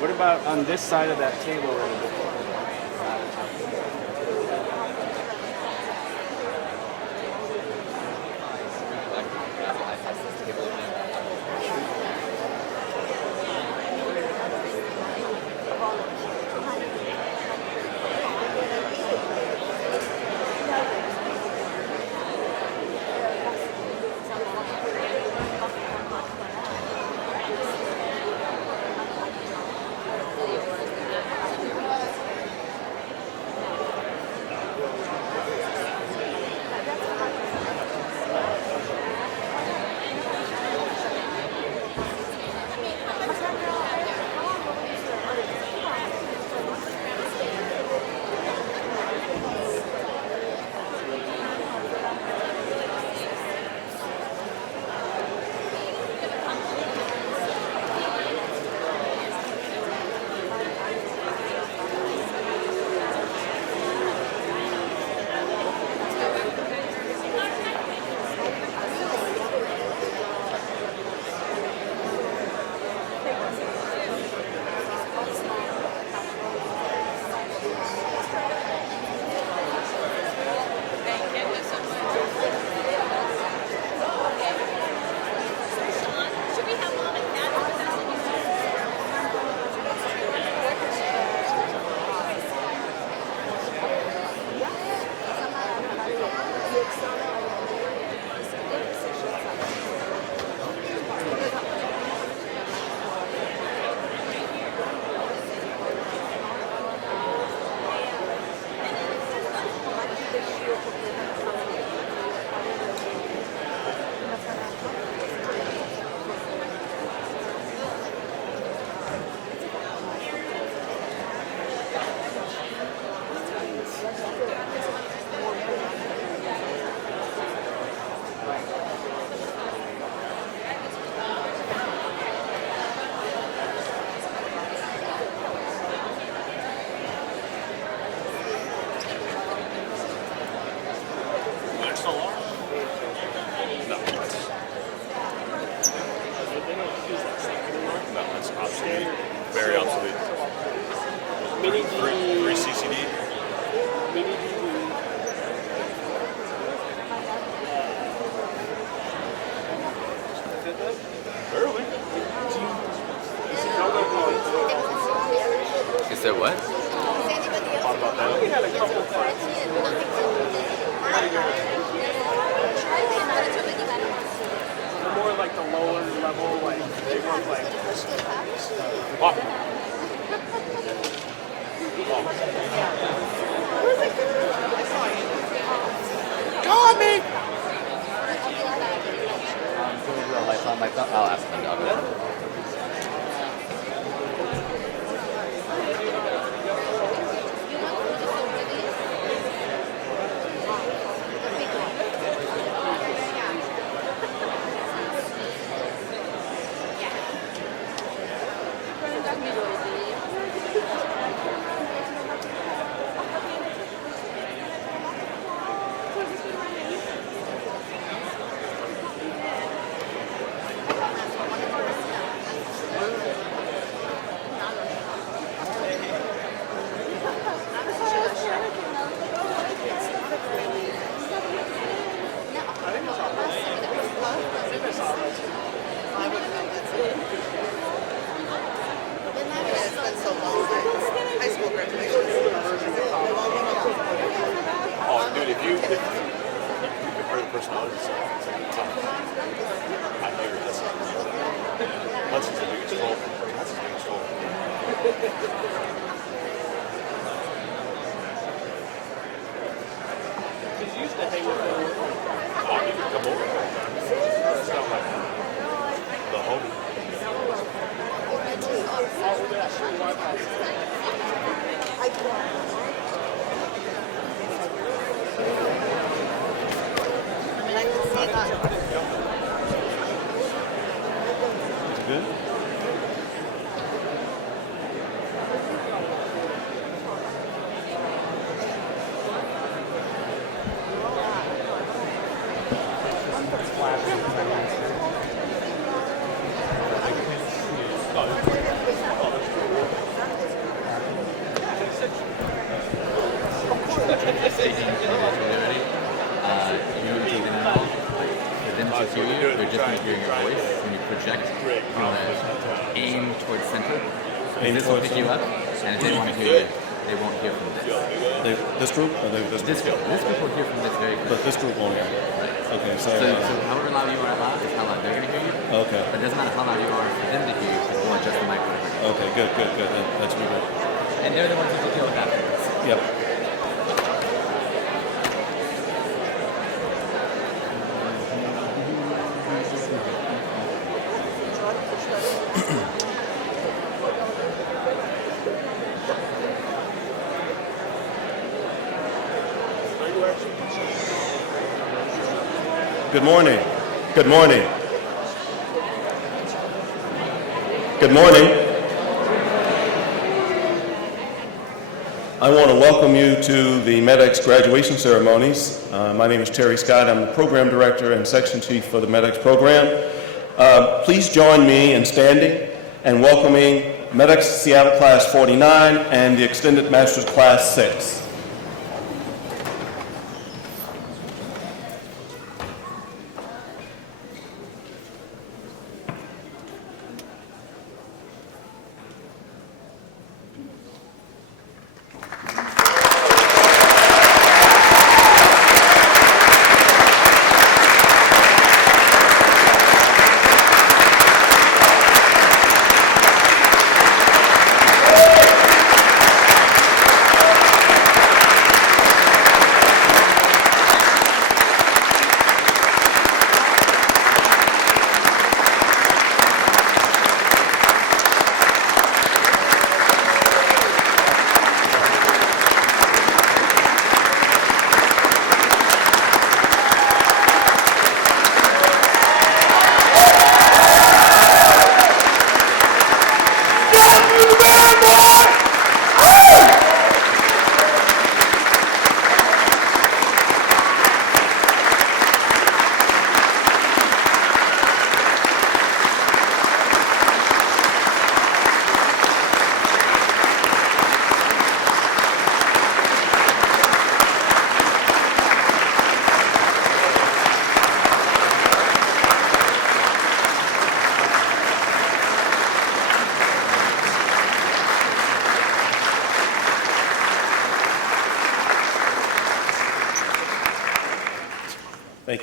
What about on this side of that table right a bit? Is there what? We had a couple more like the lower level, like big ones, like. Oh. Comic! Doing real life on my phone. I'll ask them. I'll go. Good morning. Good morning. Good morning. I want to welcome you to the MEDEX graduation ceremonies. My name is Terry Scott. I'm the program director and section chief for the MEDEX program. Please join me in standing and welcoming MEDEX Seattle Class 49 and the Extended Master's Class 6.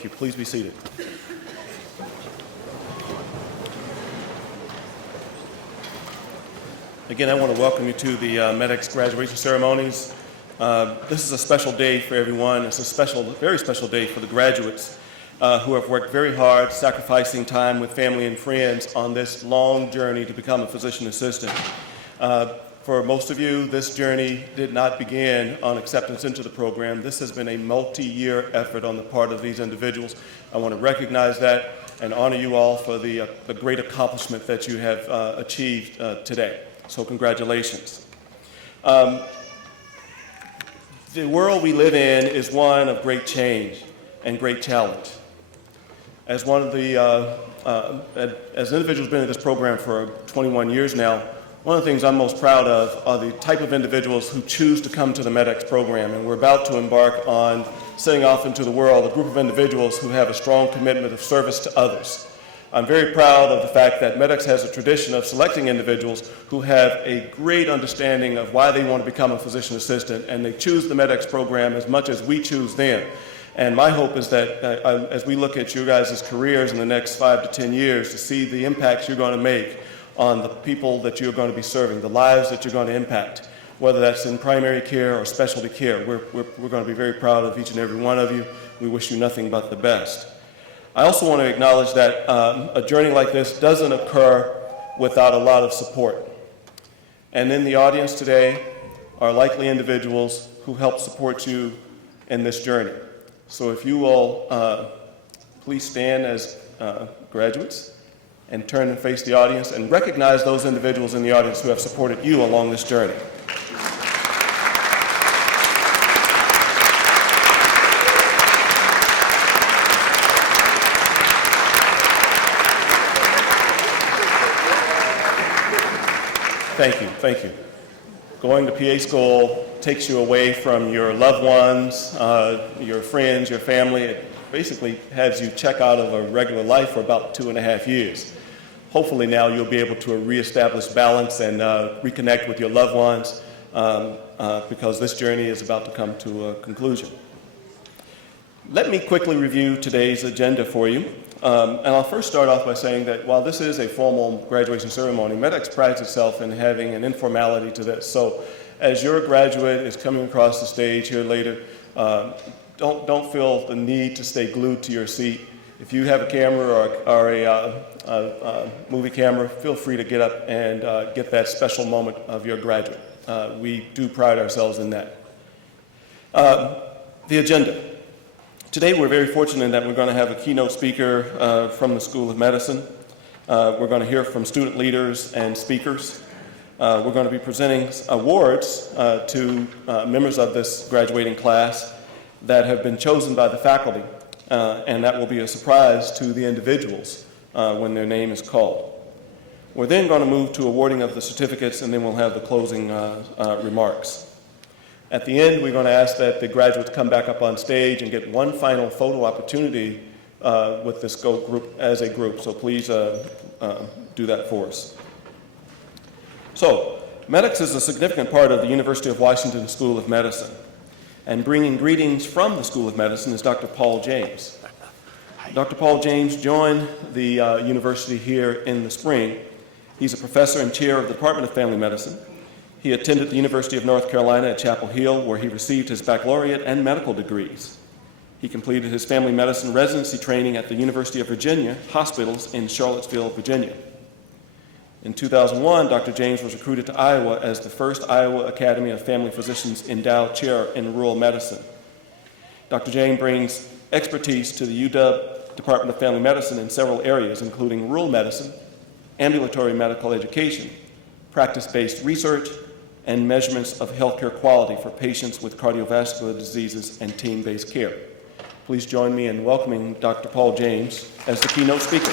you. Please be seated. Again, I want to welcome you to the MEDEX graduation ceremonies. This is a special day for everyone. It's a very special day for the graduates who have worked very hard, sacrificing time with family and friends on this long journey to become a physician assistant. For most of you, this journey did not begin on acceptance into the program. This has been a multi-year effort on the part of these individuals. I want to recognize that and honor you all for the great accomplishment that you have achieved today. So congratulations. The world we live in is one of great change and great challenge. As one of the, as an individual who's been in this program for 21 years now, one of the things I'm most proud of are the type of individuals who choose to come to the MEDEX program, and we're about to embark on setting off into the world a group of individuals who have a strong commitment of service to others. I'm very proud of the fact that MEDEX has a tradition of selecting individuals who have a great understanding of why they want to become a physician assistant, and they choose the MEDEX program as much as we choose them. And my hope is that as we look at you guys' careers in the next 5 to 10 years to see the impacts you're going to make on the people that you're going to be serving, the lives that you're going to impact, whether that's in primary care or specialty care. We're going to be very proud of each and every one of you. We wish you nothing but the best. I also want to acknowledge that a journey like this doesn't occur without a lot of support. And in the audience today are likely individuals who help support you in this journey. So if you will please stand as graduates and turn and face the audience and recognize those individuals in the audience who have supported you along this journey. Thank you, thank you. Going to PA school takes you away from your loved ones, your friends, your family. It basically has you check out of a regular life for about 2.5 years. Hopefully now you'll be able to reestablish balance and reconnect with your loved ones because this journey is about to come to a conclusion. Let me quickly review today's agenda for you. And I'll first start off by saying that while this is a formal graduation ceremony, MEDEX prides itself in having an informality to this. So as your graduate is coming across the stage here later, don't feel the need to stay glued to your seat. If you have a camera or a movie camera, feel free to get up and get that special moment of your graduate. We do pride ourselves in that. The agenda. Today we're very fortunate that we're going to have a keynote speaker from the School of Medicine. We're going to hear from student leaders and speakers. We're going to be presenting awards to members of this graduating class that have been chosen by the faculty, and that will be a surprise to the individuals when their name is called. We're then going to move to awarding of the certificates, and then we'll have the closing remarks. At the end, we're going to ask that the graduates come back up on stage and get one final photo opportunity with this group as a group, so please do that for us. So, MEDEX is a significant part of the University of Washington School of Medicine. And bringing greetings from the School of Medicine is Dr. Paul James. Dr. Paul James joined the university here in the spring. He's a professor and chair of the Department of Family Medicine. He attended the University of North Carolina at Chapel Hill, where he received his baccalaureate and medical degrees. He completed his family medicine residency training at the University of Virginia Hospitals in Charlottesville, Virginia. In 2001, Dr. James was recruited to Iowa as the first Iowa Academy of Family Physicians endowed chair in rural medicine. Dr. James brings expertise to the UW Department of Family Medicine in several areas, including rural medicine, ambulatory medical education, practice-based research, and measurements of healthcare quality for patients with cardiovascular diseases and team-based care. Please join me in welcoming Dr. Paul James as the keynote speaker.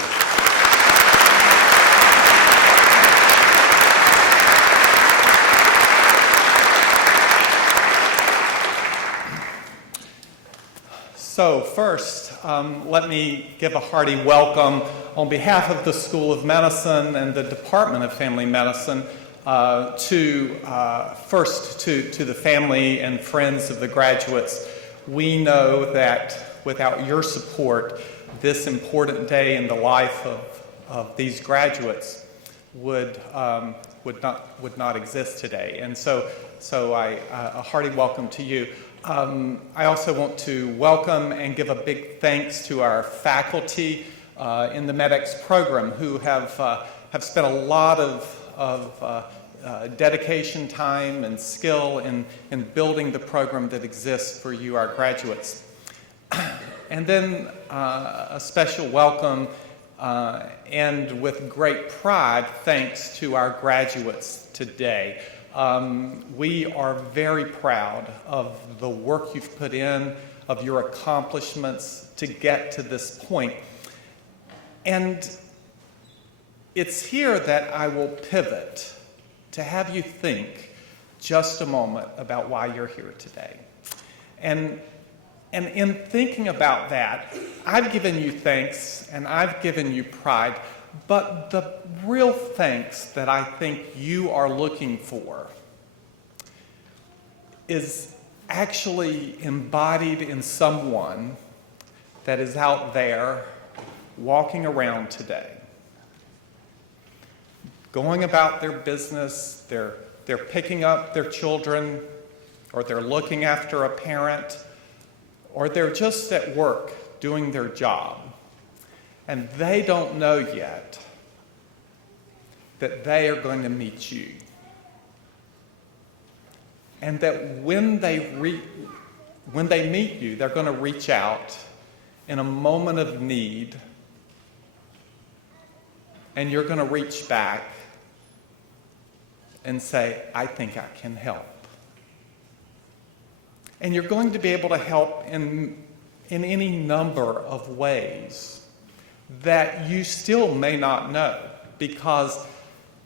So first, let me give a hearty welcome on behalf of the School of Medicine and the Department of Family Medicine to the family and friends of the graduates. We know that without your support, this important day in the life of these graduates would not exist today. And so a hearty welcome to you. I also want to welcome and give a big thanks to our faculty in the MEDEX program who have spent a lot of dedication, time, and skill in building the program that exists for you, our graduates. And then a special welcome and with great pride, thanks to our graduates today. We are very proud of the work you've put in, of your accomplishments to get to this point. And it's here that I will pivot to have you think just a moment about why you're here today. And in thinking about that, I've given you thanks and I've given you pride, but the real thanks that I think you are looking for is actually embodied in someone that is out there walking around today, going about their business, they're picking up their children, or they're looking after a parent, or they're just at work doing their job, and they don't know yet that they are going to meet you. And that when they meet you, they're going to reach out in a moment of need, and you're going to reach back and say, I think I can help. And you're going to be able to help in any number of ways that you still may not know, because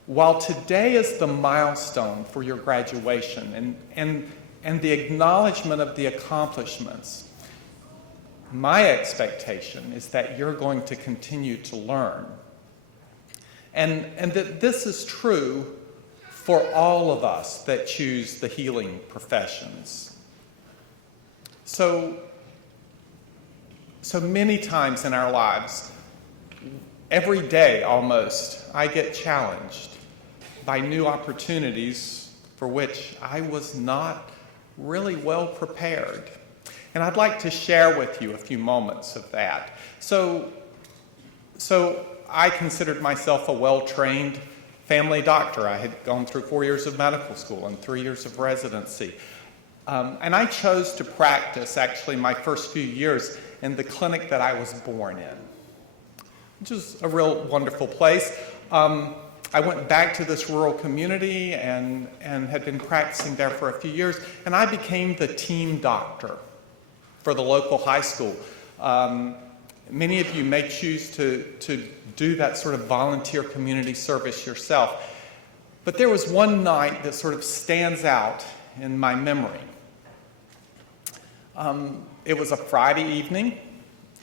while today is the milestone for your graduation and the acknowledgement of the accomplishments, my expectation is that you're going to continue to learn. And that this is true for all of us that choose the healing professions. So many times in our lives, every day almost, I get challenged by new opportunities for which I was not really well prepared. And I'd like to share with you a few moments of that. So I considered myself a well-trained family doctor. I had gone through 4 years of medical school and 3 years of residency. And I chose to practice, actually, my first few years in the clinic that I was born in, which is a real wonderful place. I went back to this rural community and had been practicing there for a few years, and I became the team doctor for the local high school. Many of you may choose to do that sort of volunteer community service yourself. But there was one night that sort of stands out in my memory. It was a Friday evening.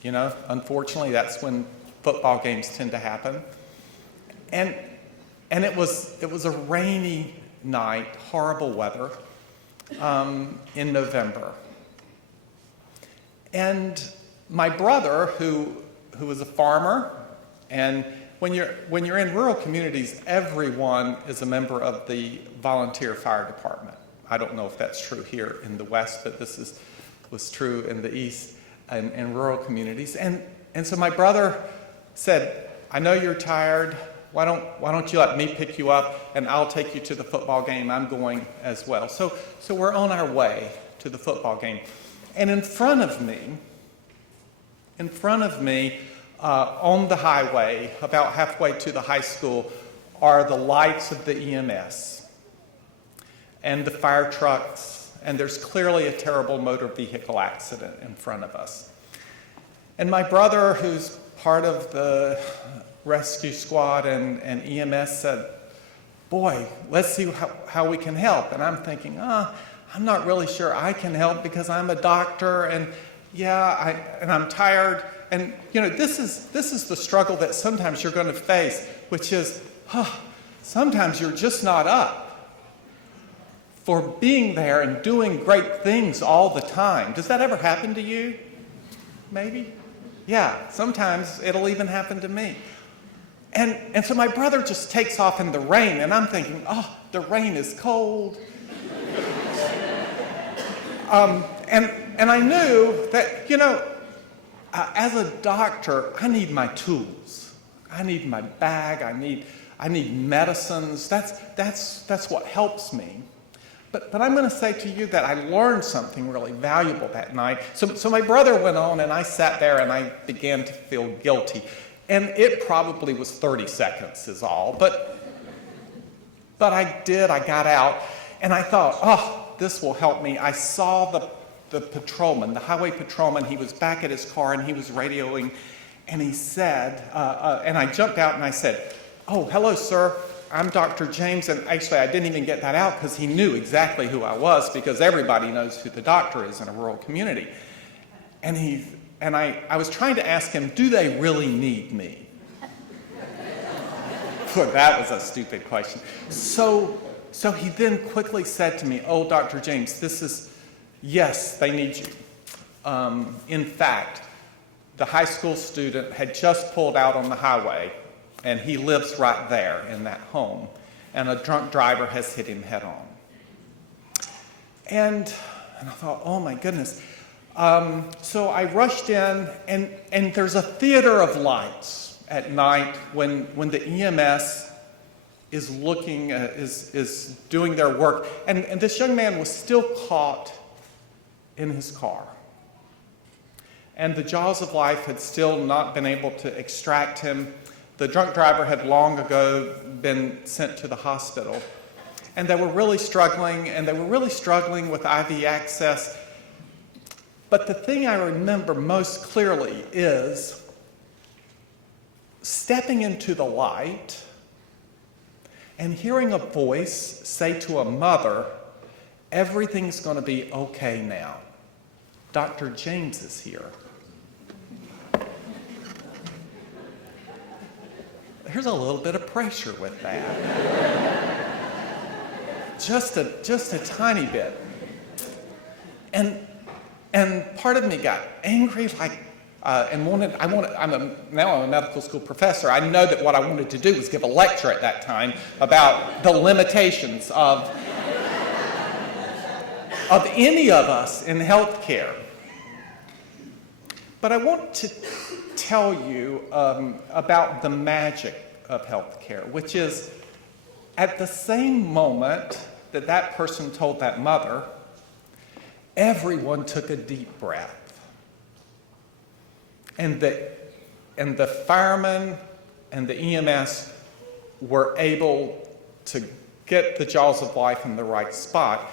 You know, unfortunately, that's when football games tend to happen. And it was a rainy night, horrible weather, in November. And my brother, who was a farmer, and when you're in rural communities, everyone is a member of the volunteer fire department. I don't know if that's true here in the West, but this was true in the East and in rural communities. And so my brother said, I know you're tired. Why don't you let me pick you up and I'll take you to the football game. I'm going as well. So we're on our way to the football game. And in front of me, on the highway, about halfway to the high school, are the lights of the EMS and the fire trucks, and there's clearly a terrible motor vehicle accident in front of us. And my brother, who's part of the rescue squad and EMS, said, boy, let's see how we can help. And I'm thinking, I'm not really sure I can help because I'm a doctor, and I'm tired. And you know, this is the struggle that sometimes you're going to face, which is, sometimes you're just not up for being there and doing great things all the time. Does that ever happen to you? maybe? Yeah, sometimes it'll even happen to me. And so my brother just takes off in the rain, and I'm thinking, oh, the rain is cold. And I knew that, as a doctor, I need my tools. I need my bag. I need medicines. That's what helps me. But I'm going to say to you that I learned something really valuable that night. So my brother went on, and I sat there, and I began to feel guilty. And it probably was 30 seconds is all. But I got out, and I thought, oh, this will help me. I saw the patrolman, the highway patrolman. He was back at his car, and he was radioing, and he said, and I jumped out and I said, oh, hello, sir. I'm Dr. James. And actually, I didn't even get that out because he knew exactly who I was, because everybody knows who the doctor is in a rural community. And I was trying to ask him, do they really need me? Well, that was a stupid question. So he then quickly said to me, oh, Dr. James, yes, they need you. In fact, the high school student had just pulled out on the highway, and he lives right there in that home, and a drunk driver has hit him head on. And I thought, oh my goodness. So I rushed in, and there's a theater of lights at night when the EMS is looking, is doing their work. And this young man was still caught in his car. And the jaws of life had still not been able to extract him. The drunk driver had long ago been sent to the hospital. And they were really struggling, with IV access. But the thing I remember most clearly is stepping into the light and hearing a voice say to a mother, everything's going to be okay now. Dr. James is here. There's a little bit of pressure with that. just a tiny bit. And part of me got angry, and now I'm a medical school professor. I know that what I wanted to do was give a lecture at that time about the limitations of any of us in healthcare. But I want to tell you about the magic of healthcare, which is at the same moment that person told that mother, everyone took a deep breath. And the firemen and the EMS were able to get the jaws of life in the right spot.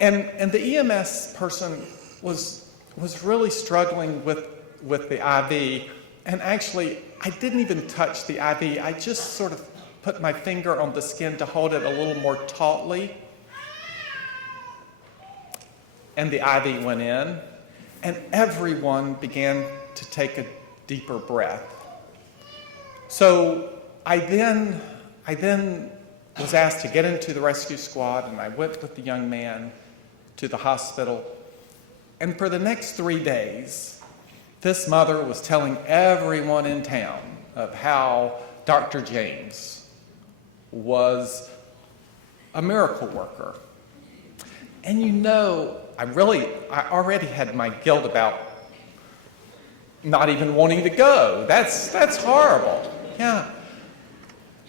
And the EMS person was really struggling with the IV. And actually, I didn't even touch the IV. I just sort of put my finger on the skin to hold it a little more tautly. And the IV went in, and everyone began to take a deeper breath. So I then was asked to get into the rescue squad, and I went with the young man to the hospital. And for the next 3 days, this mother was telling everyone in town of how Dr. James was a miracle worker. And I already had my guilt about not even wanting to go. That's horrible. Yeah.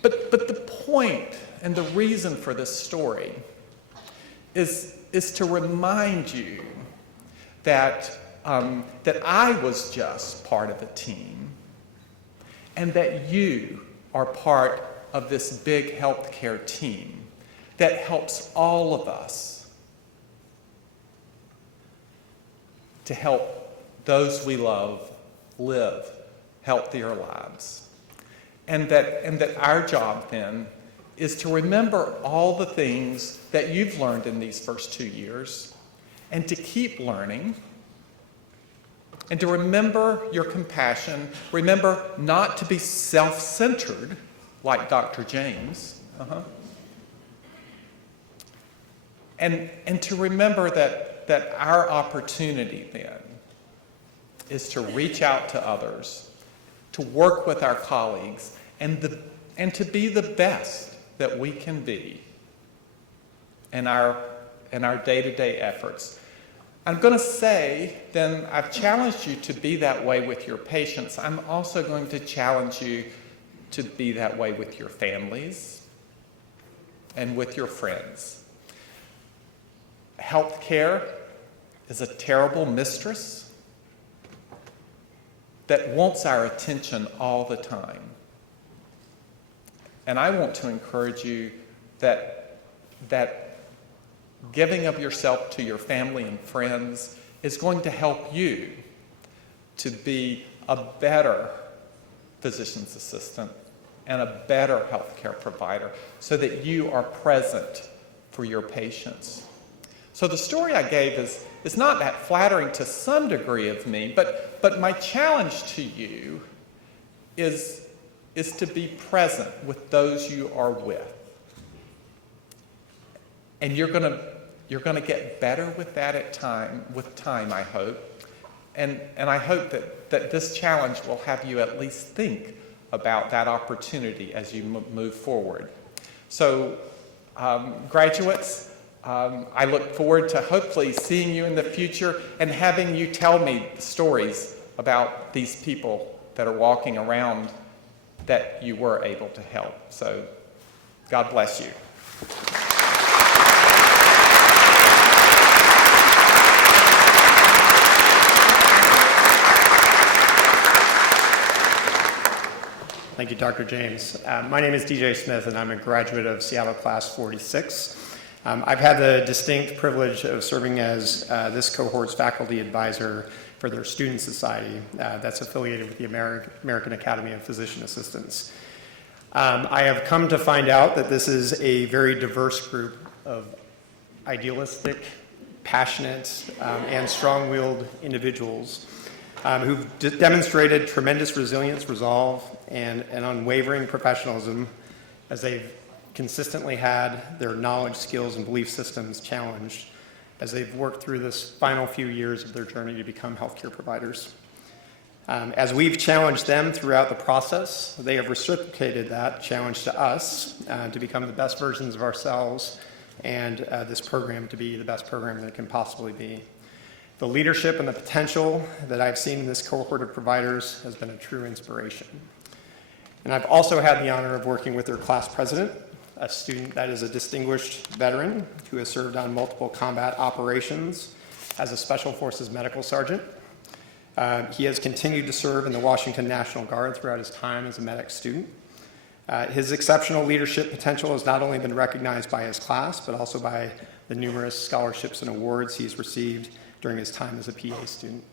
But the point and the reason for this story is to remind you that I was just part of a team, and that you are part of this big healthcare team that helps all of us to help those we love live healthier lives. And that our job then is to remember all the things that you've learned in these first 2 years, and to keep learning, and to remember your compassion, remember not to be self-centered like Dr. James, and to remember that our opportunity then is to reach out to others, to work with our colleagues, and to be the best that we can be in our day-to-day efforts. I'm going to say, then, I've challenged you to be that way with your patients. I'm also going to challenge you to be that way with your families and with your friends. Healthcare is a terrible mistress that wants our attention all the time. And I want to encourage you that giving of yourself to your family and friends is going to help you to be a better physician's assistant and a better healthcare provider so that you are present for your patients. So the story I gave is not that flattering to some degree of me, but my challenge to you is to be present with those you are with. And you're gonna get better with that with time, I hope. And I hope that this challenge will have you at least think about that opportunity as you move forward. So, graduates, I look forward to hopefully seeing you in the future and having you tell me stories about these people that are walking around that you were able to help. So, God bless you. Thank you, Dr. James. My name is DJ Smith, and I'm a graduate of Seattle Class 46. I've had the distinct privilege of serving as this cohort's faculty advisor for their student society that's affiliated with the American Academy of Physician Assistants. I have come to find out that this is a very diverse group of idealistic, passionate, and strong-willed individuals who've demonstrated tremendous resilience, resolve, and unwavering professionalism as they've consistently had their knowledge, skills, and belief systems challenged as they've worked through this final few years of their journey to become healthcare providers. As we've challenged them throughout the process, they have reciprocated that challenge to us to become the best versions of ourselves and this program to be the best program that it can possibly be. The leadership and the potential that I've seen in this cohort of providers has been a true inspiration. And I've also had the honor of working with their class president, a student that is a distinguished veteran who has served on multiple combat operations as a Special Forces medical sergeant. He has continued to serve in the Washington National Guard throughout his time as a MEDEX student. His exceptional leadership potential has not only been recognized by his class, but also by the numerous scholarships and awards he's received during his time as a PA student.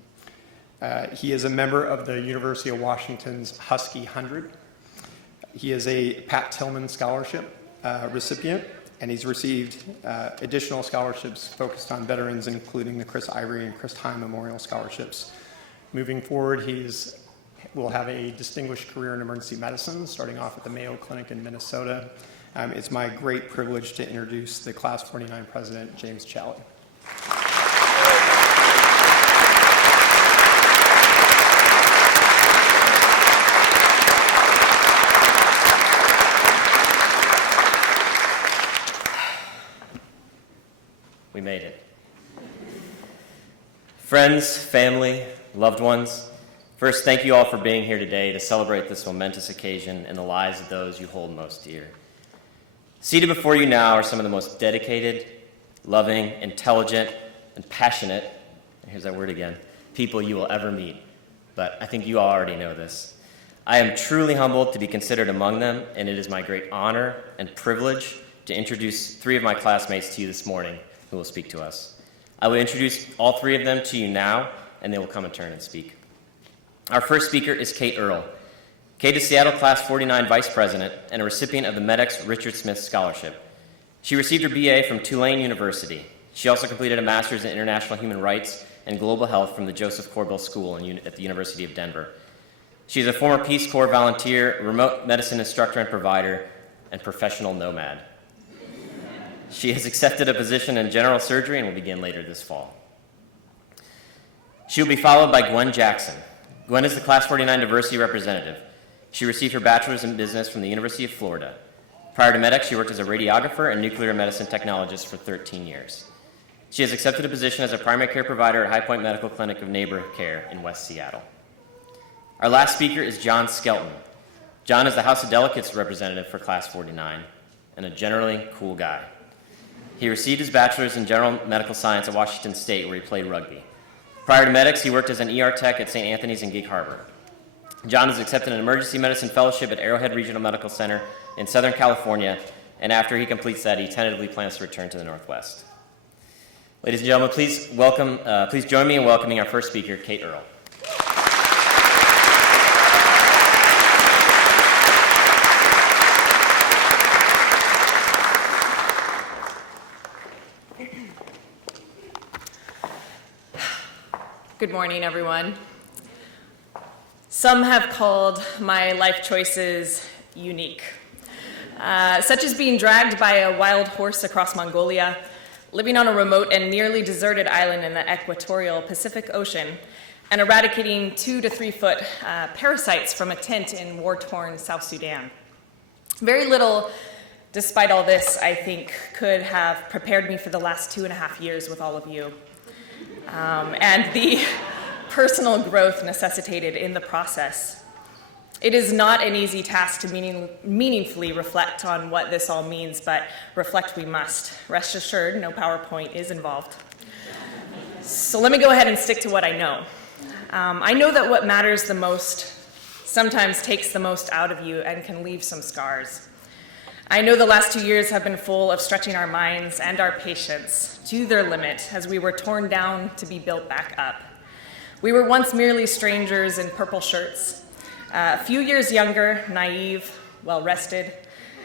He is a member of the University of Washington's Husky 100. He is a Pat Tillman Scholarship recipient, and he's received additional scholarships focused on veterans, including the Chris Ivory and Chris Time Memorial Scholarships. Moving forward, will have a distinguished career in emergency medicine, starting off at the Mayo Clinic in Minnesota. It's my great privilege to introduce the Class 49 President, James Challey. We made it. Friends, family, loved ones, first, thank you all for being here today to celebrate this momentous occasion in the lives of those you hold most dear. Seated before you now are some of the most dedicated, loving, intelligent, and passionate, here's that word again, people you will ever meet. But I think you all already know this. I am truly humbled to be considered among them, and it is my great honor and privilege to introduce three of my classmates to you this morning who will speak to us. I will introduce all three of them to you now, and they will come in turn and speak. Our first speaker is Kate Earle. Kate is Seattle Class 49 Vice President and a recipient of the MEDEX Richard Smith Scholarship. She received her BA from Tulane University. She also completed a Master's in International Human Rights and Global Health from the Joseph Corbill School at the University of Denver. She is a former Peace Corps volunteer, remote medicine instructor and provider, and professional nomad. She has accepted a position in general surgery and will begin later this fall. She will be followed by Gwen Jackson. Gwen is the Class 49 Diversity Representative. She received her bachelor's in business from the University of Florida. Prior to MEDEX, she worked as a radiographer and nuclear medicine technologist for 13 years. She has accepted a position as a primary care provider at High Point Medical Clinic of Neighbor Care in West Seattle. Our last speaker is John Skelton. John is the House of Delegates representative for Class 49 and a generally cool guy. He received his bachelor's in general medical science at Washington State, where he played rugby. Prior to MEDEX, he worked as an ER tech at St. Anthony's in Gig Harbor. John has accepted an emergency medicine fellowship at Arrowhead Regional Medical Center in Southern California, and after he completes that, he tentatively plans to return to the Northwest. Ladies and gentlemen, please join me in welcoming our first speaker, Kate Earle. Good morning, everyone. Some have called my life choices unique, such as being dragged by a wild horse across Mongolia, living on a remote and nearly deserted island in the equatorial Pacific Ocean, and eradicating 2 to 3 foot parasites from a tent in war-torn South Sudan. Very little, despite all this, I think, could have prepared me for the last 2.5 years with all of you, and the personal growth necessitated in the process. It is not an easy task to meaningfully reflect on what this all means, but reflect we must. Rest assured, no PowerPoint is involved. So let me go ahead and stick to what I know. I know that what matters the most sometimes takes the most out of you and can leave some scars. I know the last 2 years have been full of stretching our minds and our patience to their limit as we were torn down to be built back up. We were once merely strangers in purple shirts, a few years younger, naive, well-rested.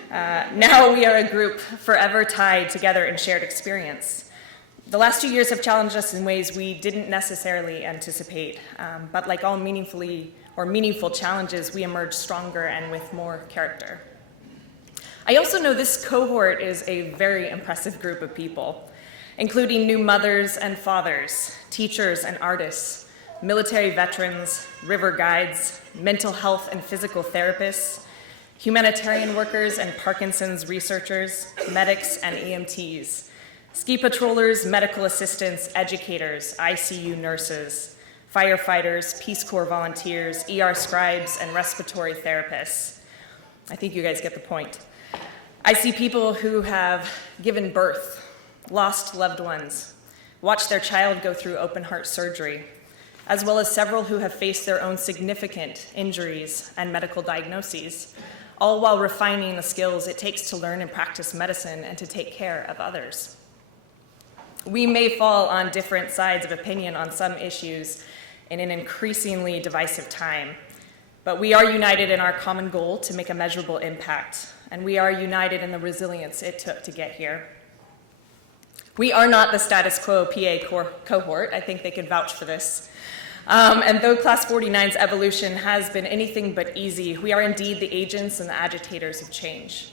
Now we are a group forever tied together in shared experience. The last 2 years have challenged us in ways we didn't necessarily anticipate, but like all meaningful challenges, we emerged stronger and with more character. I also know this cohort is a very impressive group of people, including new mothers and fathers, teachers and artists, military veterans, river guides, mental health and physical therapists, humanitarian workers and Parkinson's researchers, medics and EMTs, ski patrollers, medical assistants, educators, ICU nurses, firefighters, Peace Corps volunteers, ER scribes, and respiratory therapists. I think you guys get the point. I see people who have given birth, lost loved ones, watched their child go through open heart surgery, as well as several who have faced their own significant injuries and medical diagnoses, all while refining the skills it takes to learn and practice medicine and to take care of others. We may fall on different sides of opinion on some issues in an increasingly divisive time, but we are united in our common goal to make a measurable impact, and we are united in the resilience it took to get here. We are not the status quo PA cohort. I think they could vouch for this. And though Class 49's evolution has been anything but easy, we are indeed the agents and the agitators of change.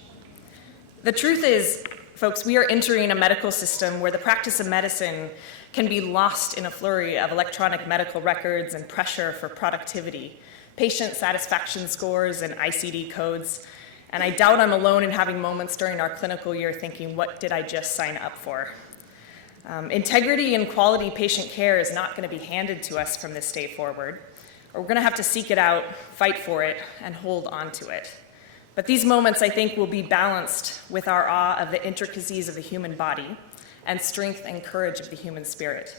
The truth is, folks, we are entering a medical system where the practice of medicine can be lost in a flurry of electronic medical records and pressure for productivity, patient satisfaction scores, and ICD codes. And I doubt I'm alone in having moments during our clinical year thinking, what did I just sign up for? Integrity and quality patient care is not going to be handed to us from this day forward. We're going to have to seek it out, fight for it, and hold on to it. But these moments, I think, will be balanced with our awe of the intricacies of the human body and strength and courage of the human spirit.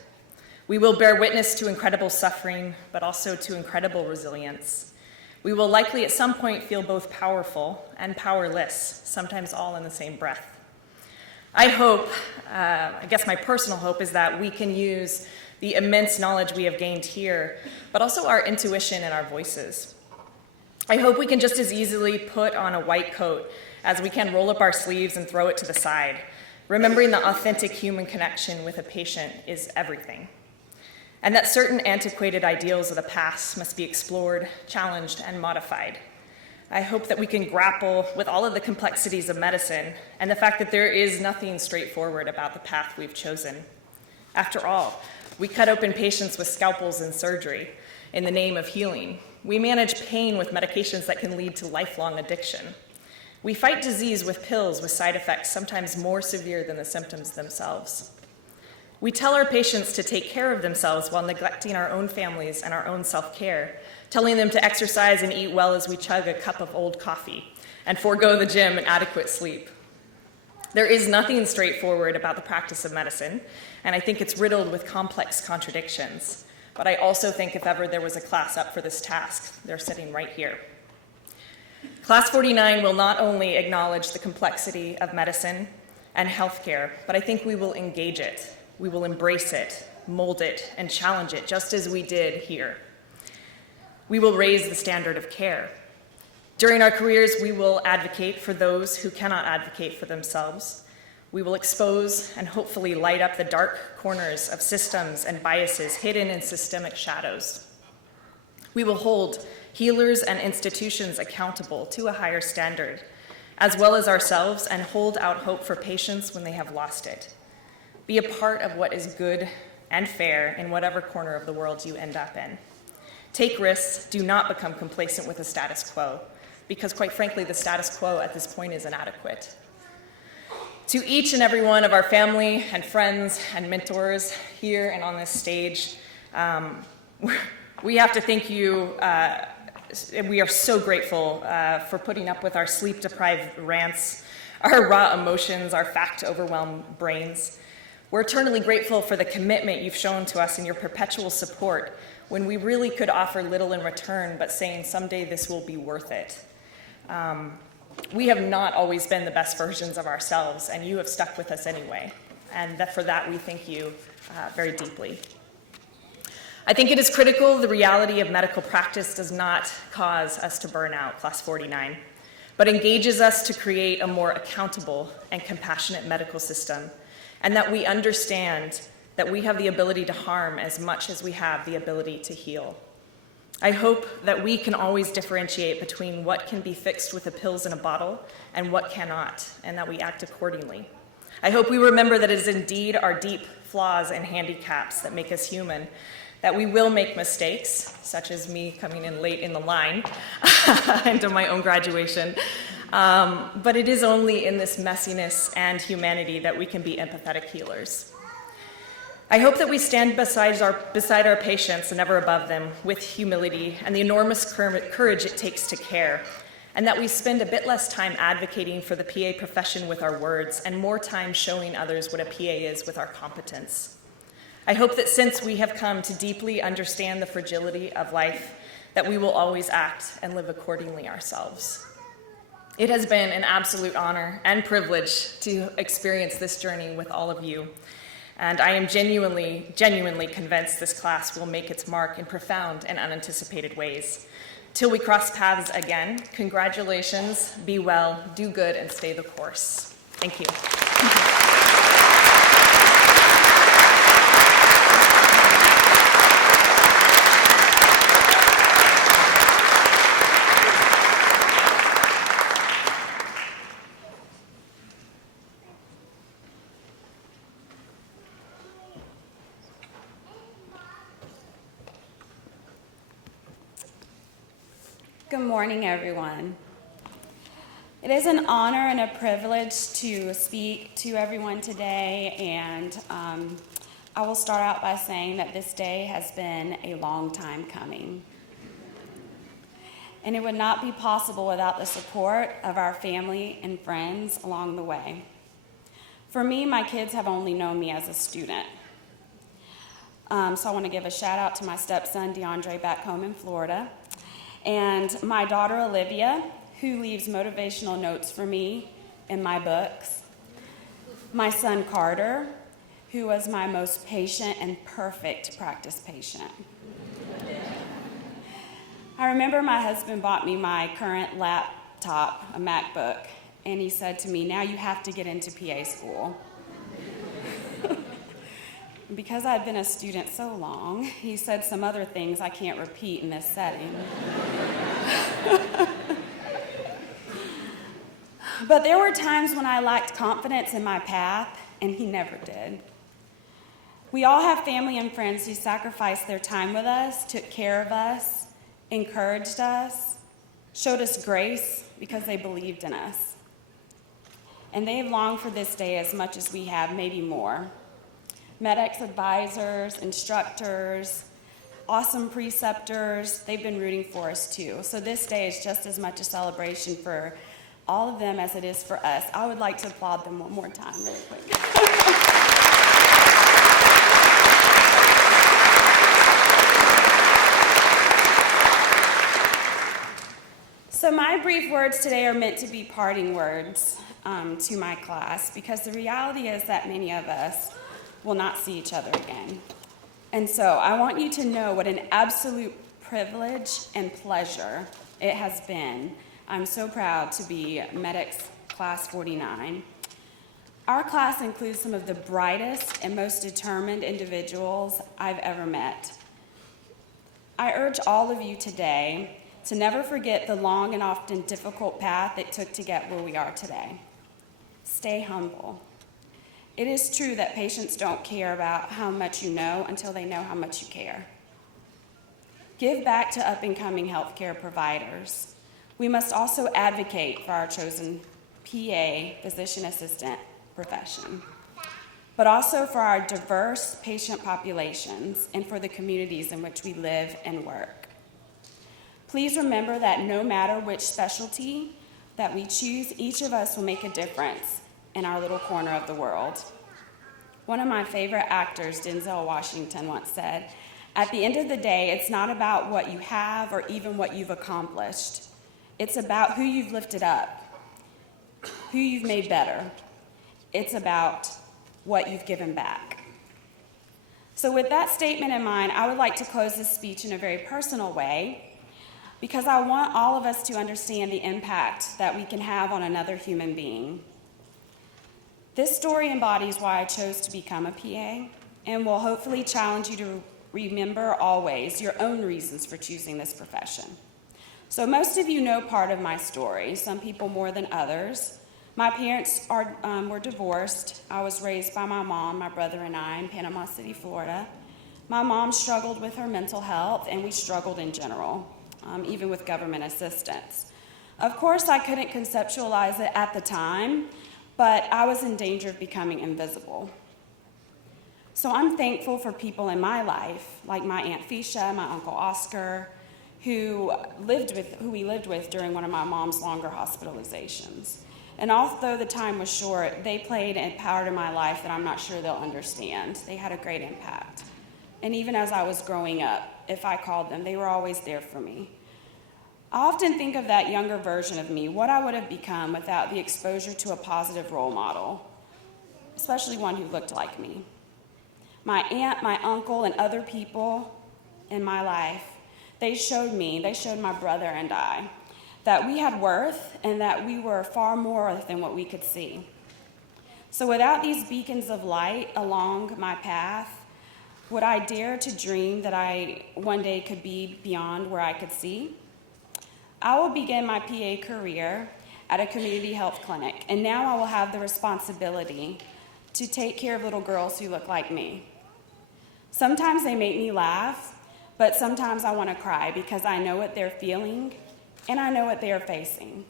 We will bear witness to incredible suffering, but also to incredible resilience. We will likely at some point feel both powerful and powerless, sometimes all in the same breath. I hope, I guess my personal hope is that we can use the immense knowledge we have gained here, but also our intuition and our voices. I hope we can just as easily put on a white coat as we can roll up our sleeves and throw it to the side, remembering the authentic human connection with a patient is everything, and that certain antiquated ideals of the past must be explored, challenged, and modified. I hope that we can grapple with all of the complexities of medicine and the fact that there is nothing straightforward about the path we've chosen. After all, we cut open patients with scalpels in surgery in the name of healing. We manage pain with medications that can lead to lifelong addiction. We fight disease with pills with side effects sometimes more severe than the symptoms themselves. We tell our patients to take care of themselves while neglecting our own families and our own self-care, telling them to exercise and eat well as we chug a cup of old coffee and forego the gym and adequate sleep. There is nothing straightforward about the practice of medicine, and I think it's riddled with complex contradictions. But I also think if ever there was a class up for this task, they're sitting right here. Class 49 will not only acknowledge the complexity of medicine and healthcare, but I think we will engage it. We will embrace it, mold it, and challenge it, just as we did here. We will raise the standard of care. During our careers, we will advocate for those who cannot advocate for themselves. We will expose and hopefully light up the dark corners of systems and biases hidden in systemic shadows. We will hold healers and institutions accountable to a higher standard, as well as ourselves, and hold out hope for patients when they have lost it. Be a part of what is good and fair in whatever corner of the world you end up in. Take risks, do not become complacent with the status quo, because quite frankly, the status quo at this point is inadequate. To each and every one of our family and friends and mentors here and on this stage, we have to thank you. We are so grateful for putting up with our sleep-deprived rants, our raw emotions, our fact-overwhelmed brains. We're eternally grateful for the commitment you've shown to us and your perpetual support when we really could offer little in return, but saying someday this will be worth it. We have not always been the best versions of ourselves, and you have stuck with us anyway. And for that, we thank you very deeply. I think it is critical the reality of medical practice does not cause us to burn out, Class 49, but engages us to create a more accountable and compassionate medical system, and that we understand that we have the ability to harm as much as we have the ability to heal. I hope that we can always differentiate between what can be fixed with the pills in a bottle and what cannot, and that we act accordingly. I hope we remember that it is indeed our deep flaws and handicaps that make us human, that we will make mistakes, such as me coming in late in the line into my own graduation. But it is only in this messiness and humanity that we can be empathetic healers. I hope that we stand beside our patients and never above them with humility and the enormous courage it takes to care, and that we spend a bit less time advocating for the PA profession with our words and more time showing others what a PA is with our competence. I hope that since we have come to deeply understand the fragility of life, that we will always act and live accordingly ourselves. It has been an absolute honor and privilege to experience this journey with all of you. And I am genuinely convinced this class will make its mark in profound and unanticipated ways. Till we cross paths again, congratulations, be well, do good, and stay the course. Thank you. Good morning, everyone. It is an honor and a privilege to speak to everyone today, and I will start out by saying that this day has been a long time coming. And it would not be possible without the support of our family and friends along the way. For me, my kids have only known me as a student. So I want to give a shout out to my stepson, DeAndre, back home in Florida, and my daughter, Olivia, who leaves motivational notes for me in my books. My son, Carter, who was my most patient and perfect practice patient. I remember my husband bought me my current laptop, a MacBook, and he said to me, "Now you have to get into PA school." Because I'd been a student so long, he said some other things I can't repeat in this setting. But there were times when I lacked confidence in my path, and he never did. We all have family and friends who sacrificed their time with us, took care of us, encouraged us, showed us grace because they believed in us. And they have longed for this day as much as we have, maybe more. MEDEX advisors, instructors, awesome preceptors, they've been rooting for us too. So this day is just as much a celebration for all of them as it is for us. I would like to applaud them one more time really quick. So my brief words today are meant to be parting words to my class, because the reality is that many of us will not see each other again. And so I want you to know what an absolute privilege and pleasure it has been. I'm so proud to be MEDEX Class 49. Our class includes some of the brightest and most determined individuals I've ever met. I urge all of you today to never forget the long and often difficult path it took to get where we are today. Stay humble. It is true that patients don't care about how much you know until they know how much you care. Give back to up-and-coming healthcare providers. We must also advocate for our chosen PA, physician assistant profession, but also for our diverse patient populations and for the communities in which we live and work. Please remember that no matter which specialty that we choose, each of us will make a difference in our little corner of the world. One of my favorite actors, Denzel Washington, once said, "At the end of the day, it's not about what you have or even what you've accomplished. It's about who you've lifted up, who you've made better. It's about what you've given back." So with that statement in mind, I would like to close this speech in a very personal way, because I want all of us to understand the impact that we can have on another human being. This story embodies why I chose to become a PA, and will hopefully challenge you to remember always your own reasons for choosing this profession. So most of you know part of my story, some people more than others. My parents were divorced. I was raised by my mom, my brother, and I in Panama City, Florida. My mom struggled with her mental health, and we struggled in general, even with government assistance. Of course, I couldn't conceptualize it at the time, but I was in danger of becoming invisible. So I'm thankful for people in my life, like my Aunt Fisha, my Uncle Oscar, who we lived with during one of my mom's longer hospitalizations. And although the time was short, they played a part in my life that I'm not sure they'll understand. They had a great impact. And even as I was growing up, if I called them, they were always there for me. I often think of that younger version of me, what I would have become without the exposure to a positive role model, especially one who looked like me. My aunt, my uncle, and other people in my life, they showed my brother and I, that we had worth and that we were far more than what we could see. So without these beacons of light along my path, would I dare to dream that I one day could be beyond where I could see? I will begin my PA career at a community health clinic, and now I will have the responsibility to take care of little girls who look like me. Sometimes they make me laugh, but sometimes I want to cry because I know what they're feeling and I know what they are facing.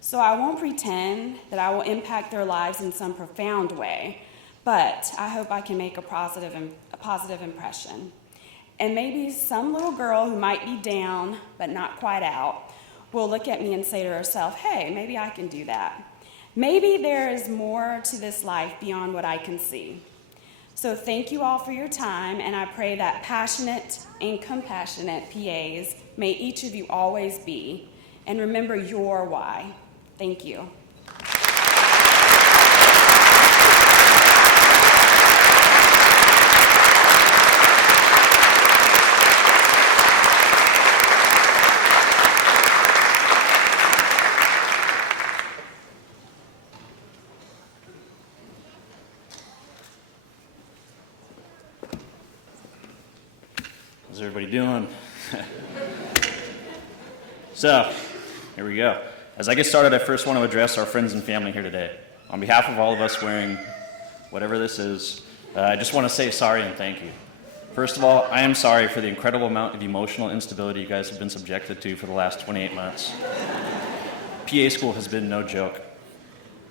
So I won't pretend that I will impact their lives in some profound way, but I hope I can make a positive impression. And maybe some little girl who might be down but not quite out will look at me and say to herself, "Hey, maybe I can do that. Maybe there is more to this life beyond what I can see." So thank you all for your time, and I pray that passionate and compassionate PAs may each of you always be, and remember your why. Thank you. How's everybody doing? So, here we go. As I get started, I first want to address our friends and family here today. On behalf of all of us wearing whatever this is, I just want to say sorry and thank you. First of all, I am sorry for the incredible amount of emotional instability you guys have been subjected to for the last 28 months. PA school has been no joke.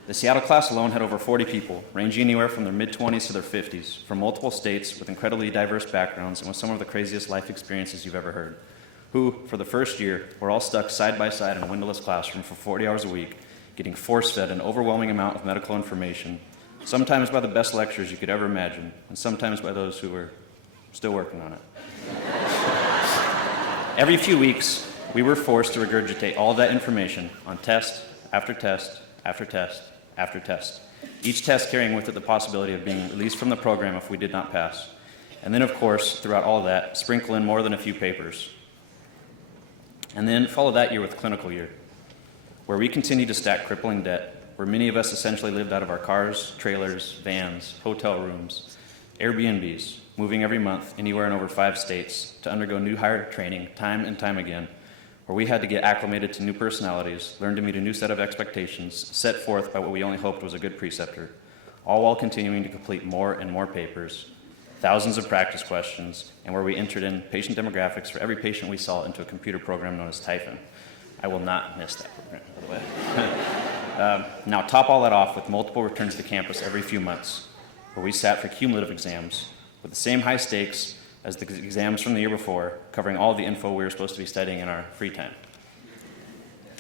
The Seattle class alone had over 40 people, ranging anywhere from their mid-20s to their 50s, from multiple states with incredibly diverse backgrounds and with some of the craziest life experiences you've ever heard, who, for the first year, were all stuck side by side in a windowless classroom for 40 hours a week, getting force-fed an overwhelming amount of medical information, sometimes by the best lecturers you could ever imagine, and sometimes by those who were still working on it. Every few weeks, we were forced to regurgitate all of that information on test after test after test after test, each test carrying with it the possibility of being released from the program if we did not pass. And then, of course, throughout all of that, sprinkle in more than a few papers. And then follow that year with clinical year, where we continued to stack crippling debt, where many of us essentially lived out of our cars, trailers, vans, hotel rooms, Airbnbs, moving every month anywhere in over 5 states to undergo new hire training time and time again, where we had to get acclimated to new personalities, learn to meet a new set of expectations set forth by what we only hoped was a good preceptor, all while continuing to complete more and more papers, thousands of practice questions, and where we entered in patient demographics for every patient we saw into a computer program known as Typhon. I will not miss that program, by the way. Now top all that off with multiple returns to campus every few months, where we sat for cumulative exams with the same high stakes as the exams from the year before, covering all the info we were supposed to be studying in our free time.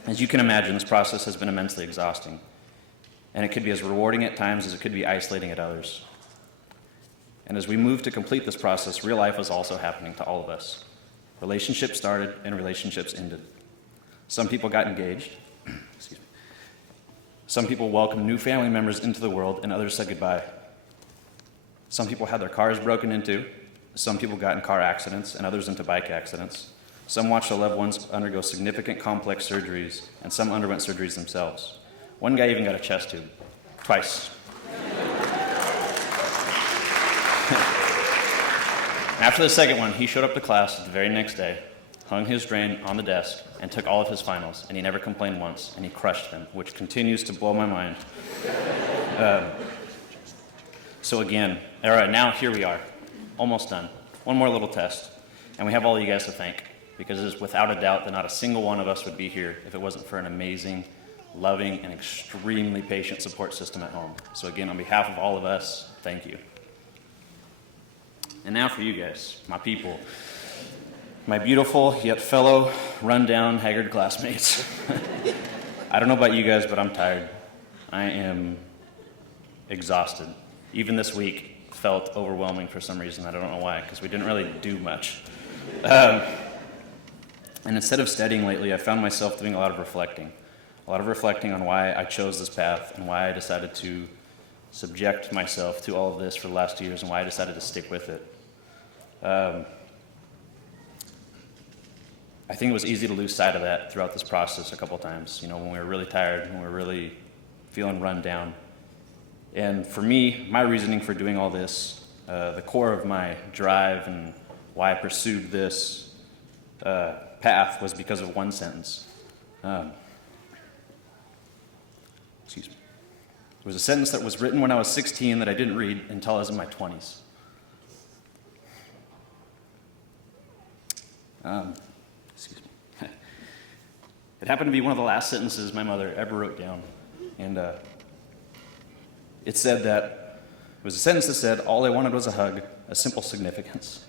As you can imagine, this process has been immensely exhausting, and it could be as rewarding at times as it could be isolating at others. And as we moved to complete this process, real life was also happening to all of us. Relationships started and relationships ended. Some people got engaged. Excuse me. Some people welcomed new family members into the world, and others said goodbye. Some people had their cars broken into. Some people got in car accidents, and others into bike accidents. Some watched their loved ones undergo significant complex surgeries, and some underwent surgeries themselves. One guy even got a chest tube, twice. After the second one, he showed up to class the very next day, hung his drain on the desk, and took all of his finals, and he never complained once, and he crushed them, which continues to blow my mind. So again, all right, now here we are, almost done. One more little test, and we have all of you guys to thank, because it is without a doubt that not a single one of us would be here if it wasn't for an amazing, loving, and extremely patient support system at home. So again, on behalf of all of us, thank you. And now for you guys, my people, my beautiful yet fellow run-down, haggard classmates. I don't know about you guys, but I'm tired. I am exhausted. Even this week felt overwhelming for some reason. I don't know why, because we didn't really do much. And instead of studying lately, I found myself doing a lot of reflecting on why I chose this path and why I decided to subject myself to all of this for the last 2 years and why I decided to stick with it. I think it was easy to lose sight of that throughout this process a couple times, when we were really tired, when we were really feeling run down. And for me, my reasoning for doing all this, the core of my drive and why I pursued this path was because of one sentence. Excuse me. It was a sentence that was written when I was 16 that I didn't read until I was in my 20s. Excuse me. It happened to be one of the last sentences my mother ever wrote down. And it said that, it was a sentence that said, all I wanted was a hug, a simple significance.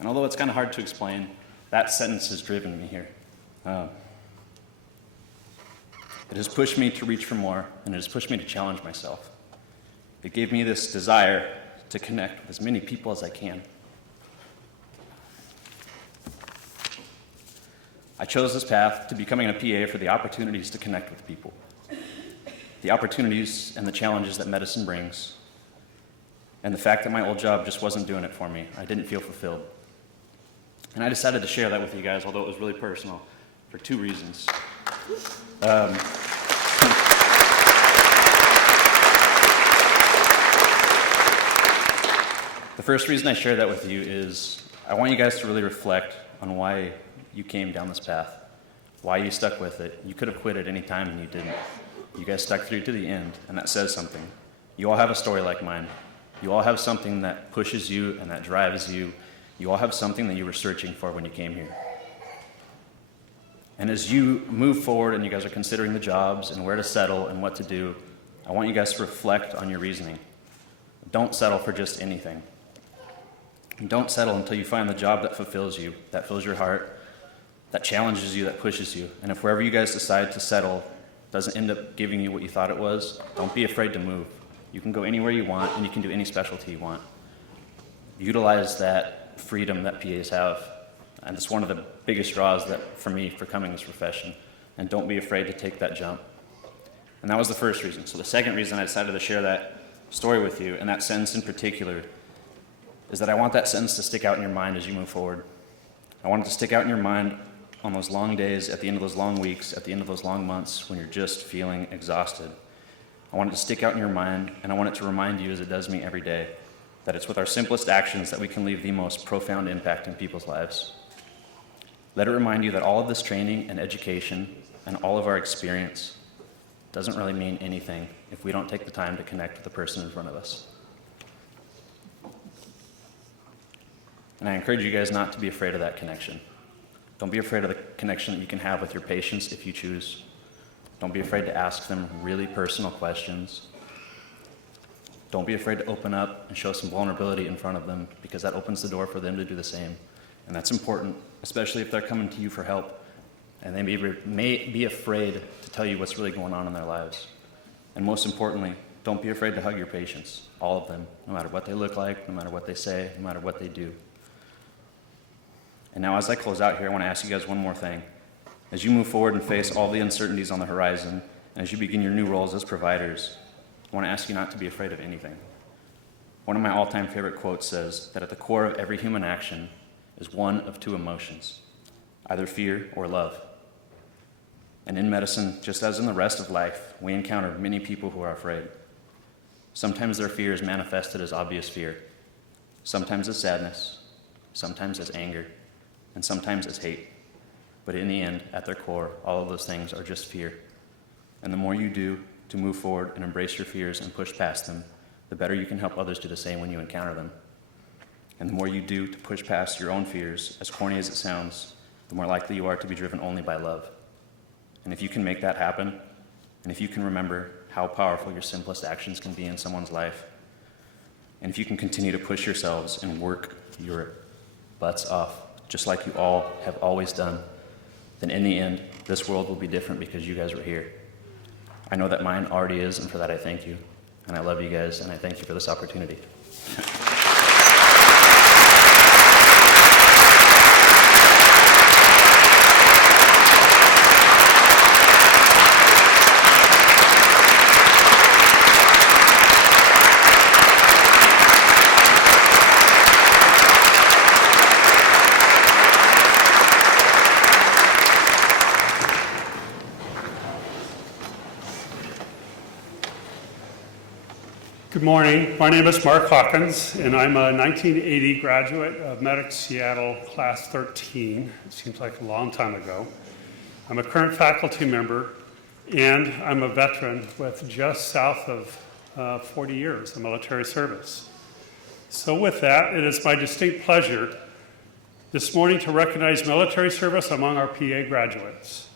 And although it's kind of hard to explain, that sentence has driven me here. It has pushed me to reach for more, and it has pushed me to challenge myself. It gave me this desire to connect with as many people as I can. I chose this path to becoming a PA for the opportunities to connect with people, the opportunities and the challenges that medicine brings, and the fact that my old job just wasn't doing it for me. I didn't feel fulfilled. And I decided to share that with you guys, although it was really personal, for 2 reasons. The first reason I share that with you is I want you guys to really reflect on why you came down this path, why you stuck with it. You could have quit at any time and you didn't. You guys stuck through to the end, and that says something. You all have a story like mine. You all have something that pushes you and that drives you. You all have something that you were searching for when you came here. And as you move forward and you guys are considering the jobs and where to settle and what to do, I want you guys to reflect on your reasoning. Don't settle for just anything. Don't settle until you find the job that fulfills you, that fills your heart, that challenges you, that pushes you. And if wherever you guys decide to settle doesn't end up giving you what you thought it was, don't be afraid to move. You can go anywhere you want, and you can do any specialty you want. Utilize that freedom that PAs have. And it's one of the biggest draws that, for me, for coming to this profession. And don't be afraid to take that jump. And that was the first reason. So the second reason I decided to share that story with you, and that sentence in particular, is that I want that sentence to stick out in your mind as you move forward. I want it to stick out in your mind on those long days, at the end of those long weeks, at the end of those long months, when you're just feeling exhausted. I want it to stick out in your mind, and I want it to remind you, as it does me every day, that it's with our simplest actions that we can leave the most profound impact in people's lives. Let it remind you that all of this training and education and all of our experience doesn't really mean anything if we don't take the time to connect with the person in front of us. And I encourage you guys not to be afraid of that connection. Don't be afraid of the connection that you can have with your patients if you choose. Don't be afraid to ask them really personal questions. Don't be afraid to open up and show some vulnerability in front of them, because that opens the door for them to do the same. And that's important, especially if they're coming to you for help and they may be afraid to tell you what's really going on in their lives. And most importantly, don't be afraid to hug your patients, all of them, no matter what they look like, no matter what they say, no matter what they do. And now as I close out here, I want to ask you guys one more thing. As you move forward and face all the uncertainties on the horizon, and as you begin your new roles as providers, I want to ask you not to be afraid of anything. One of my all-time favorite quotes says that at the core of every human action is one of two emotions, either fear or love. And in medicine, just as in the rest of life, we encounter many people who are afraid. Sometimes their fear is manifested as obvious fear, sometimes as sadness, sometimes as anger, and sometimes as hate. But in the end, at their core, all of those things are just fear. And the more you do to move forward and embrace your fears and push past them, the better you can help others do the same when you encounter them. And the more you do to push past your own fears, as corny as it sounds, the more likely you are to be driven only by love. And if you can make that happen, and if you can remember how powerful your simplest actions can be in someone's life, and if you can continue to push yourselves and work your butts off, just like you all have always done, then in the end, this world will be different because you guys were here. I know that mine already is, and for that I thank you. And I love you guys, and I thank you for this opportunity. Good morning. My name is Mark Hawkins, and I'm a 1980 graduate of MEDEX Seattle Class 13. It seems like a long time ago. I'm a current faculty member, and I'm a veteran with just south of 40 years of military service. So with that, it is my distinct pleasure this morning to recognize military service among our PA graduates.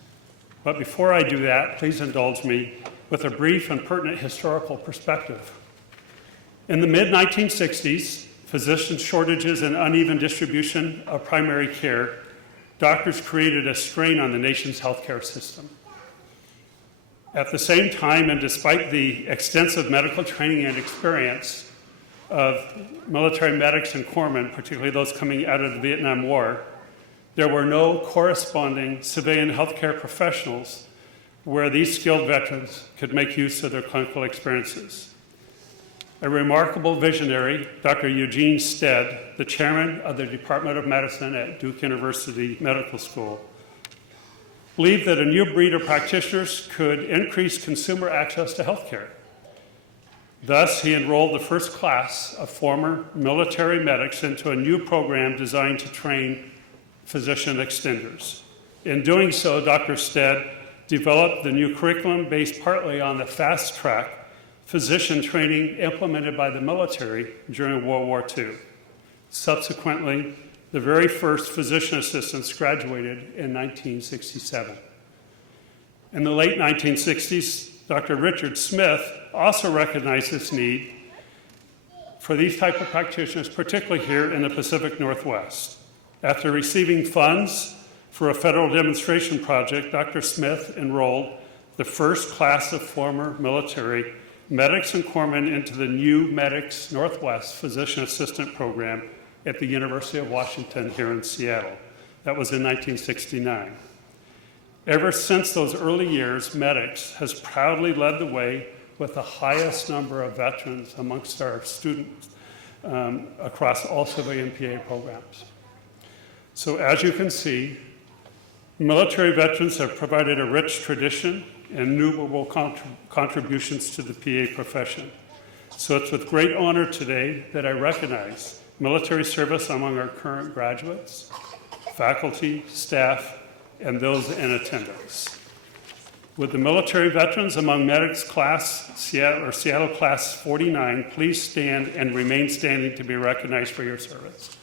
But before I do that, please indulge me with a brief and pertinent historical perspective. In the mid-1960s, physician shortages and uneven distribution of primary care, doctors created a strain on the nation's healthcare system. At the same time, and despite the extensive medical training and experience of military medics and corpsmen, particularly those coming out of the Vietnam War, there were no corresponding civilian healthcare professionals where these skilled veterans could make use of their clinical experiences. A remarkable visionary, Dr. Eugene Stead, the chairman of the Department of Medicine at Duke University Medical School, believed that a new breed of practitioners could increase consumer access to healthcare. Thus, he enrolled the first class of former military medics into a new program designed to train physician extenders. In doing so, Dr. Stead developed the new curriculum based partly on the fast-track physician training implemented by the military during World War II. Subsequently, the very first physician assistants graduated in 1967. In the late 1960s, Dr. Richard Smith also recognized this need for these type of practitioners, particularly here in the Pacific Northwest. After receiving funds for a federal demonstration project, Dr. Smith enrolled the first class of former military medics and corpsmen into the new MEDEX Northwest Physician Assistant Program at the University of Washington here in Seattle. That was in 1969. Ever since those early years, MEDEX has proudly led the way with the highest number of veterans amongst our students across all civilian PA programs. So as you can see, military veterans have provided a rich tradition and innumerable contributions to the PA profession. So it's with great honor today that I recognize military service among our current graduates, faculty, staff, and those in attendance. Would the military veterans among MEDEX class, Seattle class 49, please stand and remain standing to be recognized for your service.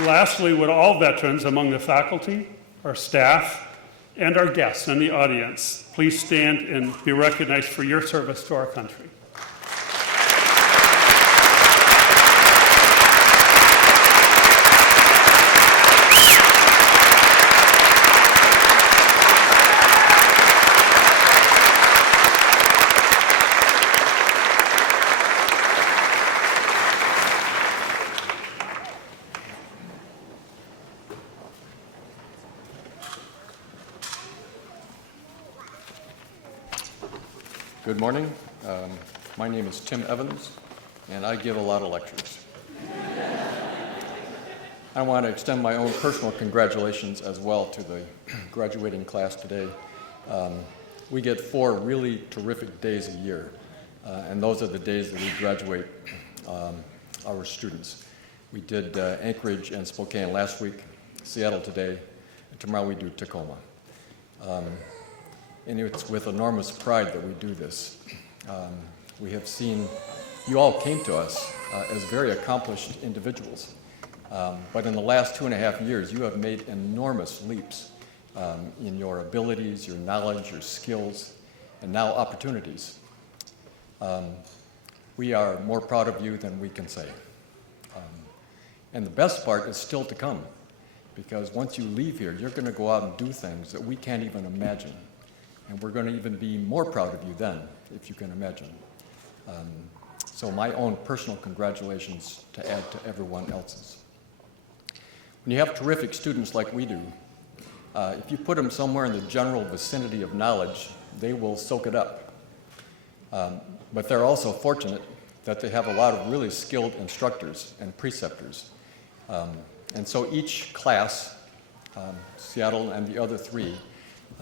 Lastly, would all veterans among the faculty, our staff, and our guests in the audience please stand and be recognized for your service to our country. Good morning. My name is Tim Evans, and I give a lot of lectures. I want to extend my own personal congratulations as well to the graduating class today. We get 4 really terrific days a year, and those are the days that we graduate our students. We did Anchorage and Spokane last week, Seattle today, and tomorrow we do Tacoma. And it's with enormous pride that we do this. We have seen, you all came to us as very accomplished individuals, but in the last 2.5 years, you have made enormous leaps in your abilities, your knowledge, your skills, and now opportunities. We are more proud of you than we can say. And the best part is still to come, because once you leave here, you're going to go out and do things that we can't even imagine. And we're going to even be more proud of you then, if you can imagine. So my own personal congratulations to add to everyone else's. When you have terrific students like we do, if you put them somewhere in the general vicinity of knowledge, they will soak it up. But they're also fortunate that they have a lot of really skilled instructors and preceptors. And so each class, Seattle and the other 3,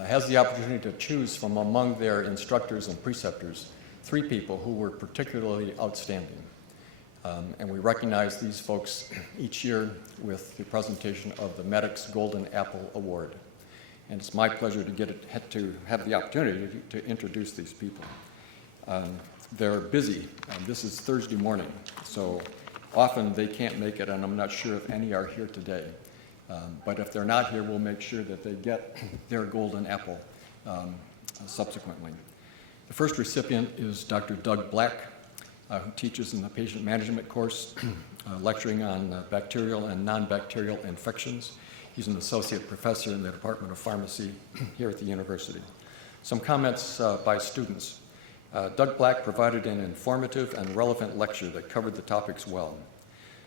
has the opportunity to choose from among their instructors and preceptors 3 people who were particularly outstanding. And we recognize these folks each year with the presentation of the MEDEX Golden Apple Award. And it's my pleasure to have the opportunity to introduce these people. They're busy. This is Thursday morning, so often they can't make it, and I'm not sure if any are here today. But if they're not here, we'll make sure that they get their golden apple subsequently. The first recipient is Dr. Doug Black, who teaches in the patient management course, lecturing on bacterial and non-bacterial infections. He's an associate professor in the Department of Pharmacy here at the university. Some comments by students. Doug Black provided an informative and relevant lecture that covered the topics well.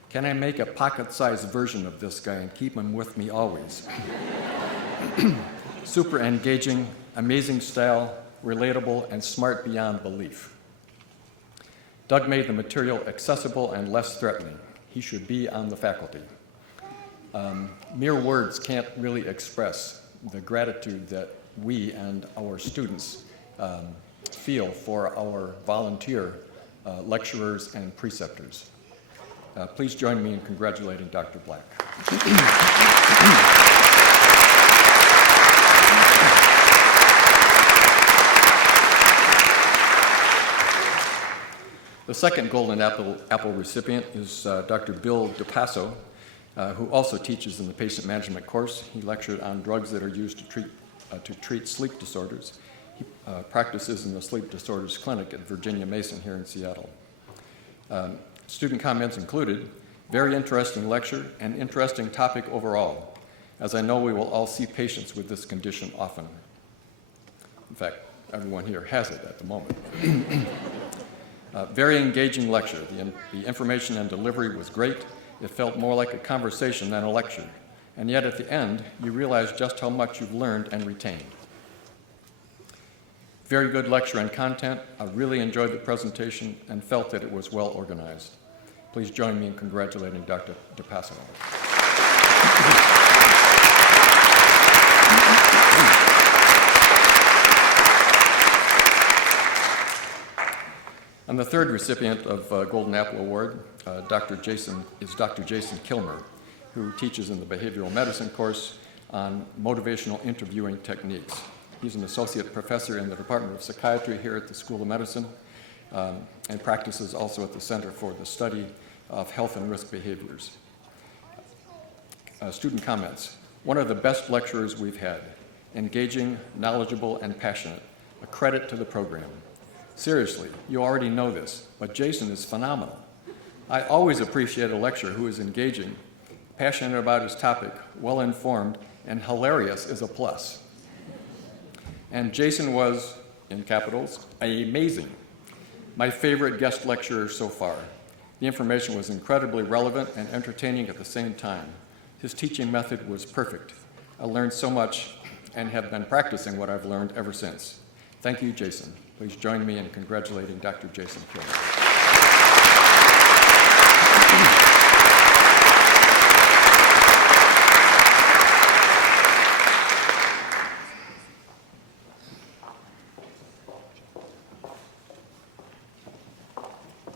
Can I make a pocket-sized version of this guy and keep him with me always? Super engaging, amazing style, relatable, and smart beyond belief. Doug made the material accessible and less threatening. He should be on the faculty. Mere words can't really express the gratitude that we and our students feel for our volunteer lecturers and preceptors. Please join me in congratulating Dr. Black. The second Golden Apple recipient is Dr. Bill DePasso, who also teaches in the patient management course. He lectured on drugs that are used to treat sleep disorders. He practices in the sleep disorders clinic at Virginia Mason here in Seattle. Student comments included, very interesting lecture and interesting topic overall, as I know we will all see patients with this condition often. In fact, everyone here has it at the moment. Very engaging lecture. The information and delivery was great. It felt more like a conversation than a lecture. And yet at the end, you realize just how much you've learned and retained. Very good lecture and content. I really enjoyed the presentation and felt that it was well organized. Please join me in congratulating Dr. DePasso. And the third recipient of Golden Apple Award, Dr. Jason Kilmer, who teaches in the behavioral medicine course on motivational interviewing techniques. He's an associate professor in the Department of Psychiatry here at the School of Medicine and practices also at the Center for the Study of Health and Risk Behaviors. Student comments. One of the best lecturers we've had. Engaging, knowledgeable, and passionate. A credit to the program. Seriously, you already know this, but Jason is phenomenal. I always appreciate a lecturer who is engaging, passionate about his topic, well-informed, and hilarious is a plus. And Jason was, in capitals, amazing. My favorite guest lecturer so far. The information was incredibly relevant and entertaining at the same time. His teaching method was perfect. I learned so much and have been practicing what I've learned ever since. Thank you, Jason. Please join me in congratulating Dr. Jason Kilmer.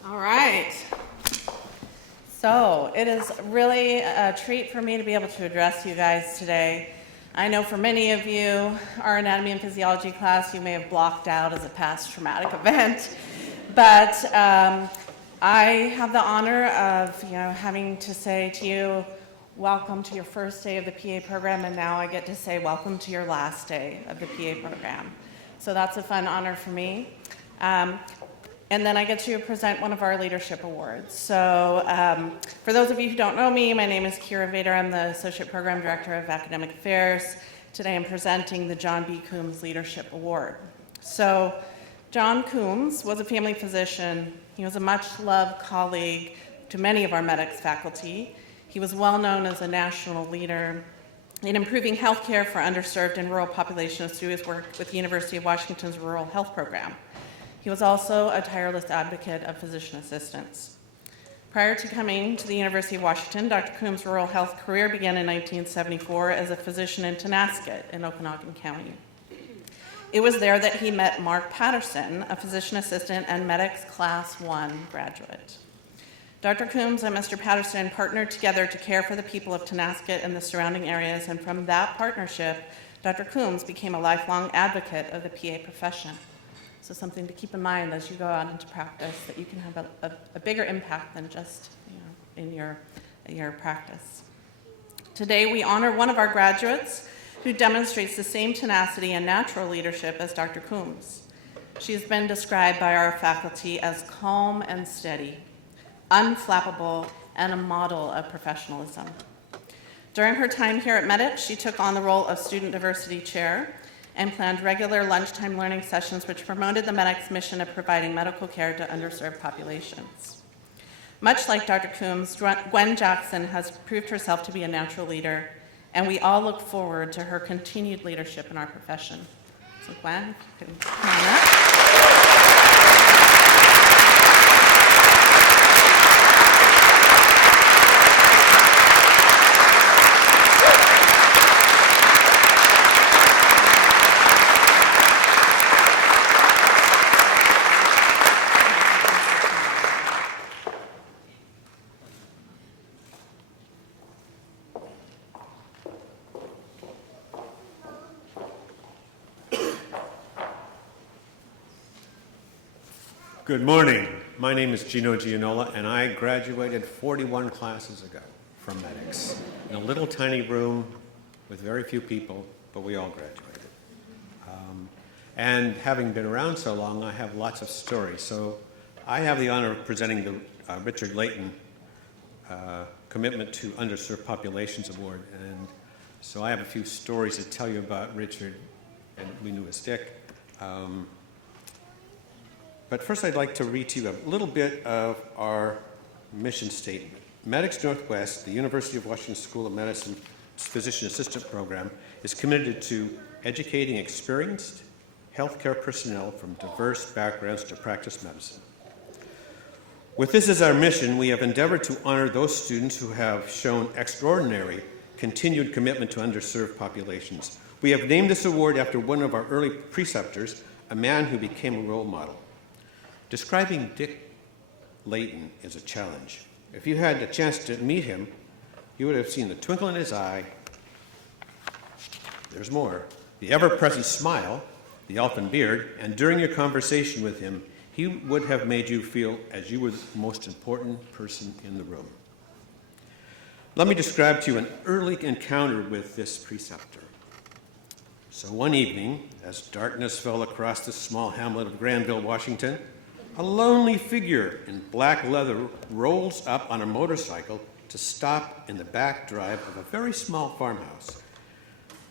All right. So it is really a treat for me to be able to address you guys today. I know for many of you, our anatomy and physiology class you may have blocked out as a past traumatic event, but I have the honor of having to say to you, welcome to your first day of the PA program, and now I get to say welcome to your last day of the PA program. So that's a fun honor for me. And then I get to present one of our leadership awards. So for those of you who don't know me, my name is Kira Vader. I'm the Associate Program Director of Academic Affairs. Today I'm presenting the John B. Coombs Leadership Award. So John Coombs was a family physician. He was a much-loved colleague to many of our MEDEX faculty. He was well known as a national leader in improving health care for underserved and rural populations through his work with the University of Washington's Rural Health Program. He was also a tireless advocate of physician assistants. Prior to coming to the University of Washington, Dr. Coombs' rural health career began in 1974 as a physician in Tonasket in Okanagan County. It was there that he met Mark Patterson, a physician assistant and MEDEX Class 1 graduate. Dr. Coombs and Mr. Patterson partnered together to care for the people of Tonasket and the surrounding areas, and from that partnership, Dr. Coombs became a lifelong advocate of the PA profession. So something to keep in mind as you go out into practice, that you can have a bigger impact than just in your practice. Today we honor one of our graduates who demonstrates the same tenacity and natural leadership as Dr. Coombs. She has been described by our faculty as calm and steady, unflappable, and a model of professionalism. During her time here at MEDEX, she took on the role of Student Diversity Chair and planned regular lunchtime learning sessions which promoted the MEDEX mission of providing medical care to underserved populations. Much like Dr. Coombs, Gwen Jackson has proved herself to be a natural leader, and we all look forward to her continued leadership in our profession. So Gwen, if you can come on up. Good morning. My name is Gino Gianola, and I graduated 41 classes ago from MEDEX in a little tiny room with very few people, but we all graduated. And having been around so long, I have lots of stories. So I have the honor of presenting the Richard Layton Commitment to Underserved Populations Award. And so I have a few stories to tell you about Richard, and we knew as Dick. But first I'd like to read to you a little bit of our mission statement. MEDEX Northwest, the University of Washington School of Medicine Physician Assistant Program, is committed to educating experienced healthcare personnel from diverse backgrounds to practice medicine. With this as our mission, we have endeavored to honor those students who have shown extraordinary continued commitment to underserved populations. We have named this award after one of our early preceptors, a man who became a role model. Describing Dick Layton is a challenge. If you had a chance to meet him, you would have seen the twinkle in his eye. There's more. The ever-present smile, the elfin beard, and during your conversation with him, he would have made you feel as you were the most important person in the room. Let me describe to you an early encounter with this preceptor. So one evening, as darkness fell across the small hamlet of Granville, Washington, a lonely figure in black leather rolls up on a motorcycle to stop in the back drive of a very small farmhouse.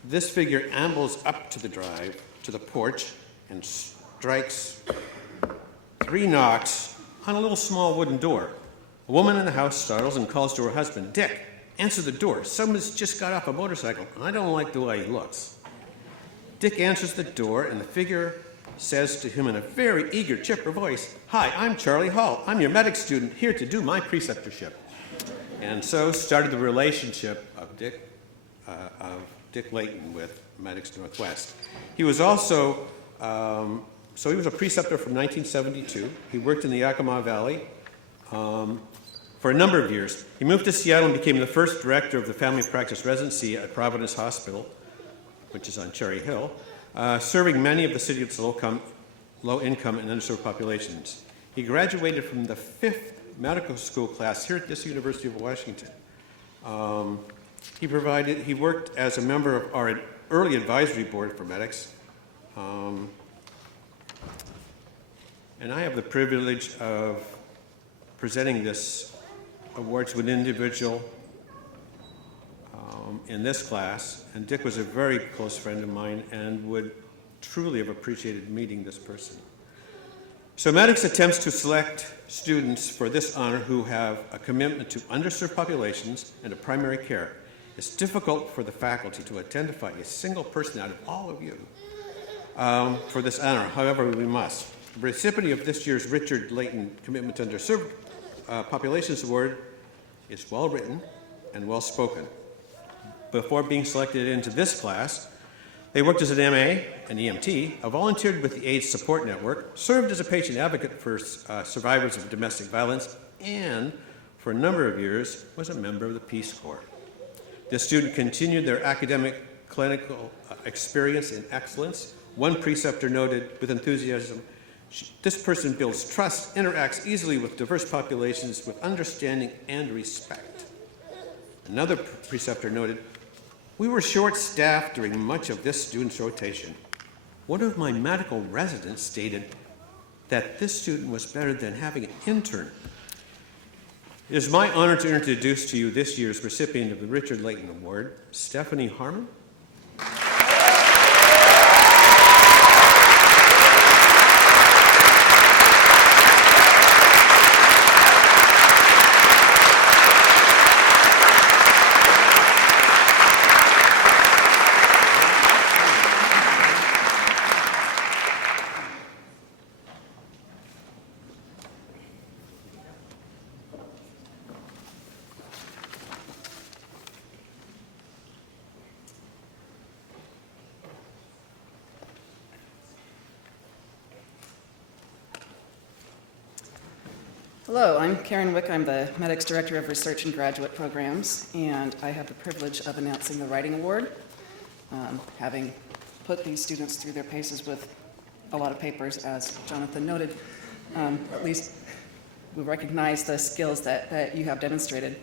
This figure ambles up to the drive, to the porch, and strikes 3 knocks on a little small wooden door. A woman in the house startles and calls to her husband, "Dick, answer the door. Someone's just got off a motorcycle, and I don't like the way he looks." Dick answers the door, and the figure says to him in a very eager, chipper voice, "Hi, I'm Charlie Hall. I'm your MEDEX student here to do my preceptorship." And so started the relationship of Dick Layton with MEDEX Northwest. He was also, he was a preceptor from 1972. He worked in the Yakima Valley for a number of years. He moved to Seattle and became the first director of the family practice residency at Providence Hospital, which is on Cherry Hill, serving many of the city's low income and underserved populations. He graduated from the 5th medical school class here at this University of Washington. He worked as a member of our early advisory board for MEDEX. And I have the privilege of presenting this award to an individual in this class, and Dick was a very close friend of mine and would truly have appreciated meeting this person. So MEDEX attempts to select students for this honor who have a commitment to underserved populations and to primary care. It's difficult for the faculty to identify a single person out of all of you for this honor. However, we must. The recipient of this year's Richard Layton Commitment to Underserved Populations Award is well written and well spoken. Before being selected into this class, they worked as an MA, an EMT, volunteered with the AIDS Support Network, served as a patient advocate for survivors of domestic violence, and for a number of years was a member of the Peace Corps. This student continued their academic clinical experience in excellence. One preceptor noted with enthusiasm, "This person builds trust, interacts easily with diverse populations with understanding and respect." Another preceptor noted, "We were short-staffed during much of this student's rotation. One of my medical residents stated that this student was better than having an intern." It is my honor to introduce to you this year's recipient of the Richard Layton Award, Stephanie Harmon. Hello, I'm Karen Wick. I'm the MEDEX Director of Research and Graduate Programs, and I have the privilege of announcing the Writing Award. Having put these students through their paces with a lot of papers, as Jonathan noted, At least we recognize the skills that you have demonstrated.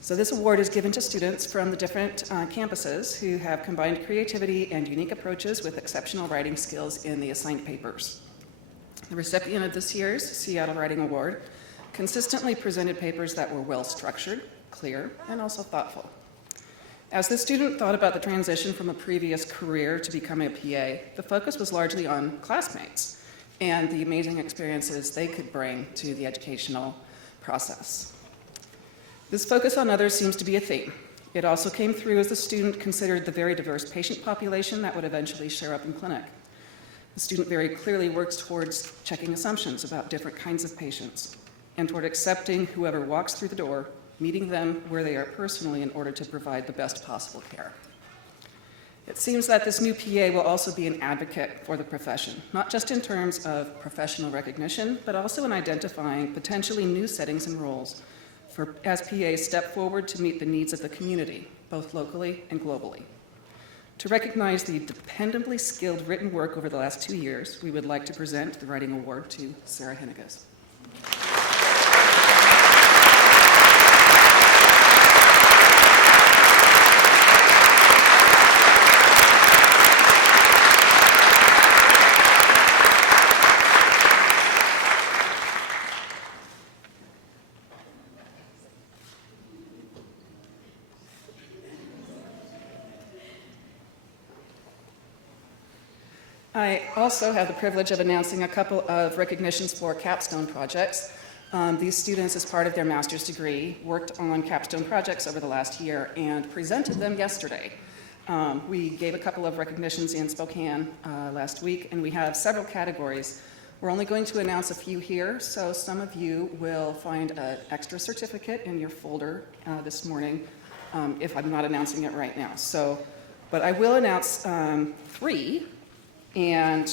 So this award is given to students from the different campuses who have combined creativity and unique approaches with exceptional writing skills in the assigned papers. The recipient of this year's Seattle Writing Award consistently presented papers that were well-structured, clear, and also thoughtful. As the student thought about the transition from a previous career to becoming a PA, the focus was largely on classmates and the amazing experiences they could bring to the educational process. This focus on others seems to be a theme. It also came through as the student considered the very diverse patient population that would eventually show up in clinic. The student very clearly works towards checking assumptions about different kinds of patients and toward accepting whoever walks through the door, meeting them where they are personally in order to provide the best possible care. It seems that this new PA will also be an advocate for the profession, not just in terms of professional recognition, but also in identifying potentially new settings and roles as PAs step forward to meet the needs of the community, both locally and globally. To recognize the dependably skilled written work over the last 2 years, we would like to present the Writing Award to Sarah Henniges. I also have the privilege of announcing a couple of recognitions for capstone projects. These students, as part of their master's degree, worked on capstone projects over the last year and presented them yesterday. We gave a couple of recognitions in Spokane last week, and we have several categories. We're only going to announce a few here, so some of you will find an extra certificate in your folder this morning if I'm not announcing it right now. But I will announce 3. And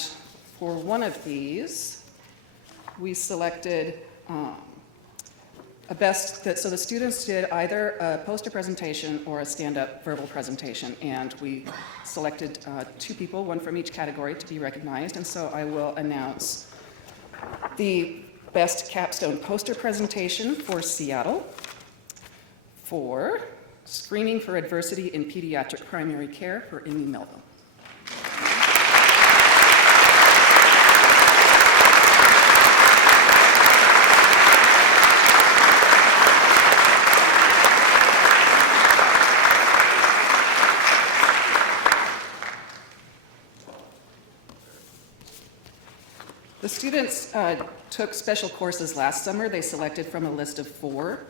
for one of these, we selected so the students did either a poster presentation or a stand-up verbal presentation, and we selected 2 people, one from each category, to be recognized. And so I will announce the best capstone poster presentation for Seattle, for Screening for Adversity in Pediatric Primary Care for Amy Melville. The students took special courses last summer. They selected from a list of 4.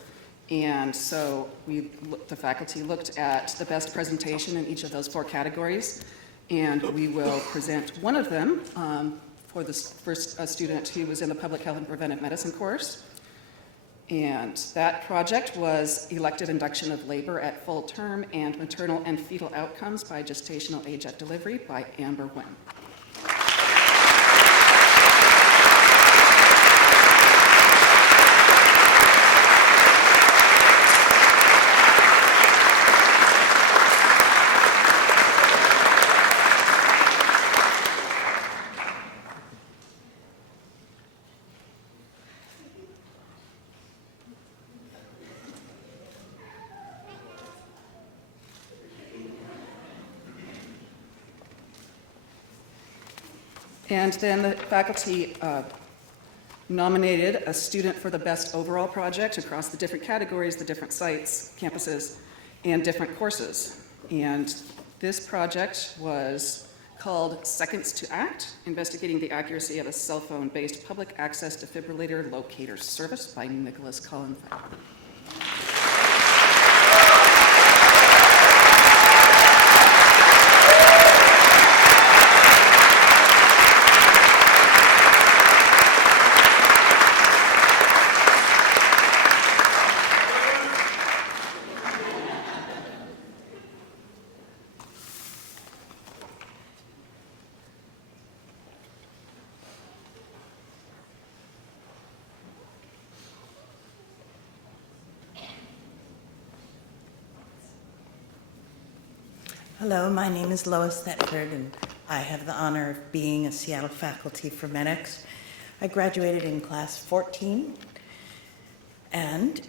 And so the faculty looked at the best presentation in each of those 4 categories. And we will present one of them for the first student who was in the Public Health and Preventive Medicine course. And that project was Elective Induction of Labor at Full Term and Maternal and Fetal Outcomes by Gestational Age at Delivery by Amber Wynn. And then the faculty nominated a student for the best overall project across the different categories, the different sites, campuses, and different courses. And this project was called Seconds to Act, Investigating the Accuracy of a Cell Phone-Based Public Access Defibrillator Locator Service by Nicholas Cullen. Hello, my name is Lois Thetford, and I have the honor of being a Seattle faculty for MEDEX. I graduated in class 14, and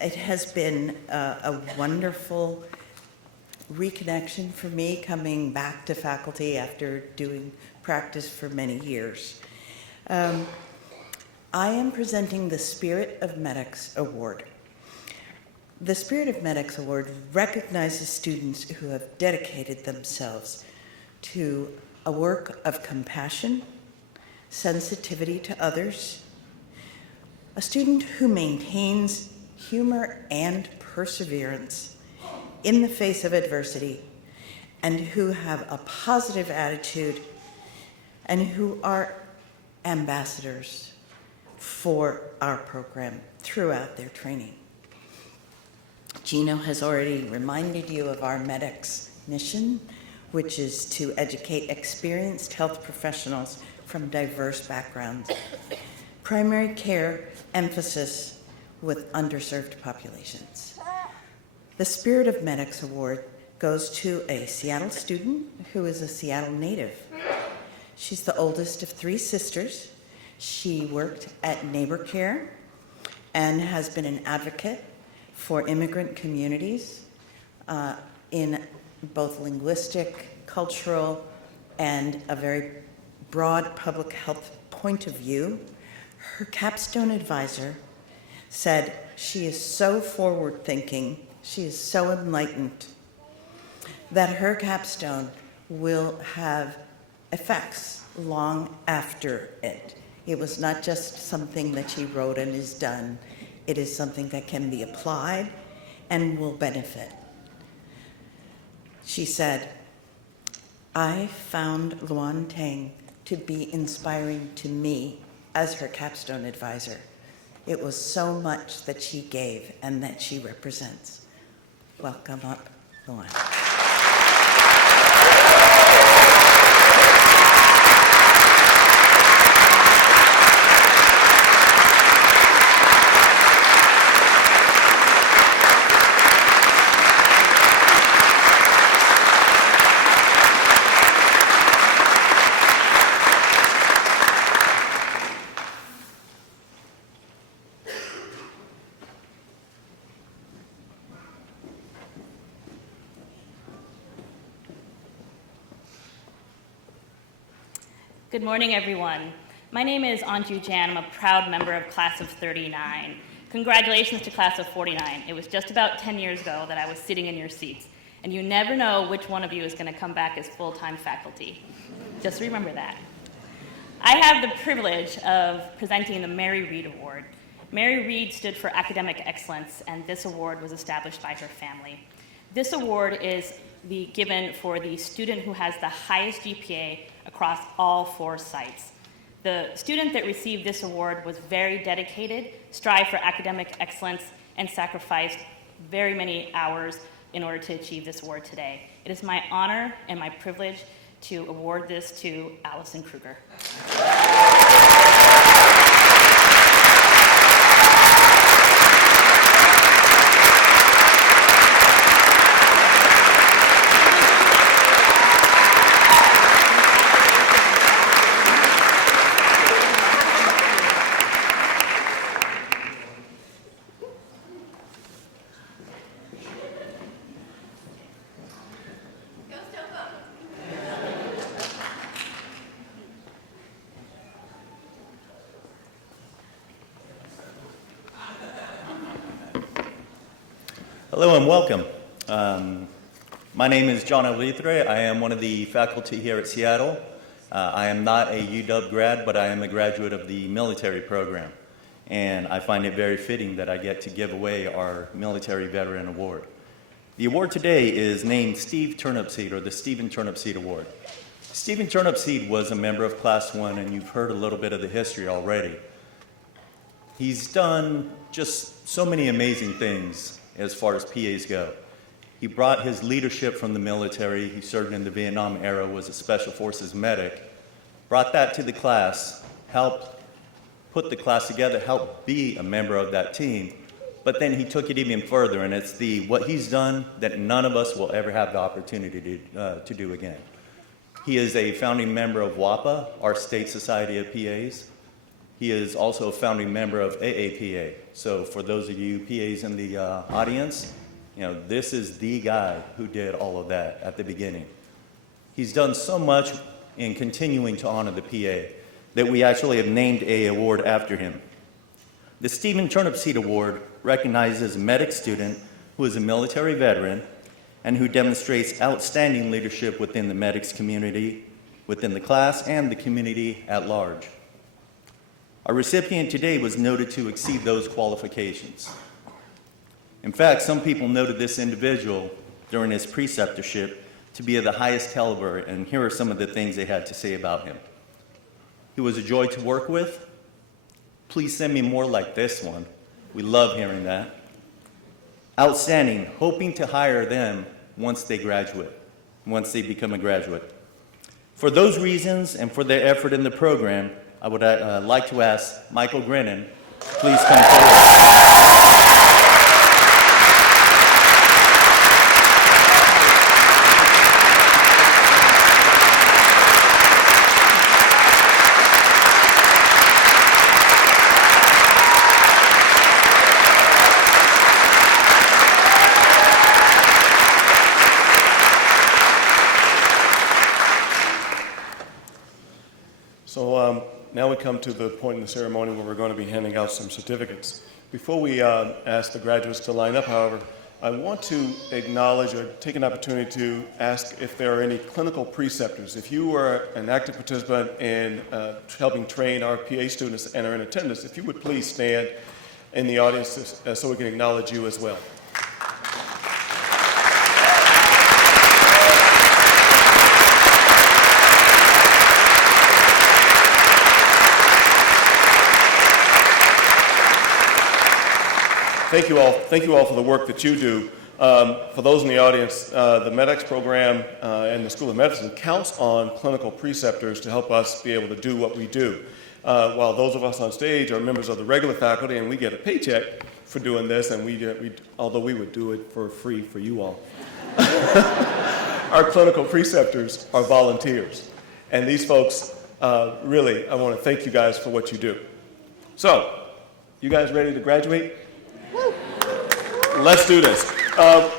it has been a wonderful reconnection for me coming back to faculty after doing practice for many years. I am presenting the Spirit of MEDEX Award. The Spirit of MEDEX Award recognizes students who have dedicated themselves to a work of compassion, sensitivity to others, a student who maintains humor and perseverance in the face of adversity, and who have a positive attitude, and who are ambassadors for our program throughout their training. Gino has already reminded you of our MEDEX mission, which is to educate experienced health professionals from diverse backgrounds. Primary care emphasis with underserved populations. The Spirit of MEDEX Award goes to a Seattle student who is a Seattle native. She's the oldest of 3 sisters. She worked at Neighbor Care and has been an advocate for immigrant communities in both linguistic, cultural, and a very broad public health point of view. Her capstone advisor said she is so forward-thinking, she is so enlightened, that her capstone will have effects long after it. It was not just something that she wrote and is done. It is something that can be applied and will benefit. She said, I found Luan Tang to be inspiring to me as her capstone advisor. It was so much that she gave and that she represents. Welcome up, Luan. Good morning, everyone. My name is Anju Jan. I'm a proud member of Class of 39. Congratulations to Class of 49. It was just about 10 years ago that I was sitting in your seats, and you never know which one of you is going to come back as full-time faculty. Just remember that. I have the privilege of presenting the Mary Reed Award. Mary Reed stood for academic excellence, and this award was established by her family. This award is given for the student who has the highest GPA across all 4 sites. The student that received this award was very dedicated, strived for academic excellence, and sacrificed very many hours in order to achieve this award today. It is my honor and my privilege to award this to Allison Kruger. Hello and welcome. My name is John Olitre. I am one of the faculty here at Seattle. I am not a UW grad, but I am a graduate of the military program. And I find it very fitting that I get to give away our Military Veteran Award. The award today is named Steve Turnipseed, or the Stephen Turnipseed Award. Stephen Turnipseed was a member of Class 1, and you've heard a little bit of the history already. He's done just so many amazing things as far as PAs go. He brought his leadership from the military. He served in the Vietnam era, was a Special Forces medic, brought that to the class, helped put the class together, helped be a member of that team, but then he took it even further, and it's what he's done that none of us will ever have the opportunity to do again. He is a founding member of WAPA, our state society of PAs. He is also a founding member of AAPA. So for those of you PAs in the audience, this is the guy who did all of that at the beginning. He's done so much in continuing to honor the PA that we actually have named an award after him. The Stephen Turnipseed Award recognizes a MEDEX student who is a military veteran and who demonstrates outstanding leadership within the MEDEX community, within the class, and the community at large. Our recipient today was noted to exceed those qualifications. In fact, some people noted this individual during his preceptorship to be of the highest caliber, and here are some of the things they had to say about him. He was a joy to work with. Please send me more like this one. We love hearing that. Outstanding, hoping to hire them once they become a graduate. For those reasons and for their effort in the program, I would like to ask Michael Grennan, please come forward. Now we come to the point in the ceremony where we're going to be handing out some certificates. Before we ask the graduates to line up, however, I want to acknowledge or take an opportunity to ask if there are any clinical preceptors. If you are an active participant in helping train our PA students and are in attendance, if you would please stand in the audience so we can acknowledge you as well. Thank you all for the work that you do. For those in the audience, the MEDEX program and the School of Medicine counts on clinical preceptors to help us be able to do what we do. While those of us on stage are members of the regular faculty and we get a paycheck for doing this, and although we would do it for free for you all, our clinical preceptors are volunteers. And these folks, really, I want to thank you guys for what you do. So, you guys ready to graduate? Let's do this.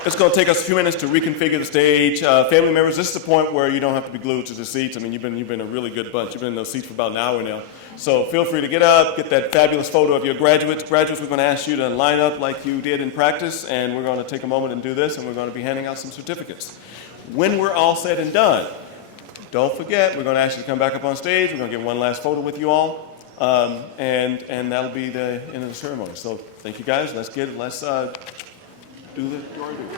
It's going to take us a few minutes to reconfigure the stage. Family members, this is the point where you don't have to be glued to the seats. I mean, you've been a really good bunch. You've been in those seats for about an hour now. So feel free to get up, get that fabulous photo of your graduates. Graduates, we're going to ask you to line up like you did in practice, and we're going to take a moment and do this, and we're going to be handing out some certificates. When we're all said and done, don't forget, we're going to ask you to come back up on stage. We're going to get one last photo with you all, and that'll be the end of the ceremony. So thank you guys. Let's do our due.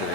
Is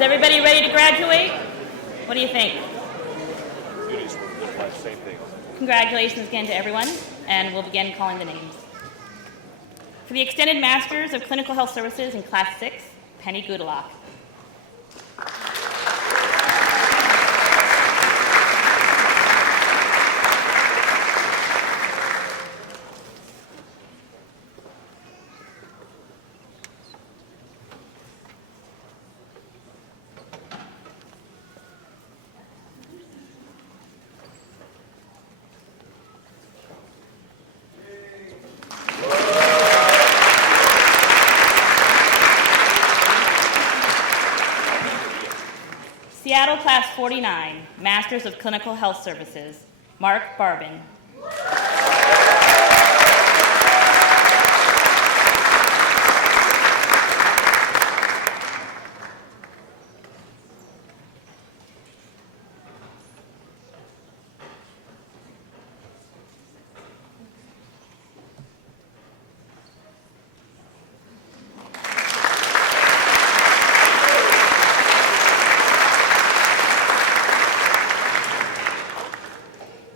everybody ready to graduate? What do you think? Congratulations again to everyone, and we'll begin calling the names. For the Extended Masters of Clinical Health Services in Class 6, Penny Goodalock. Seattle Class 49, Masters of Clinical Health Services, Mark Barbin.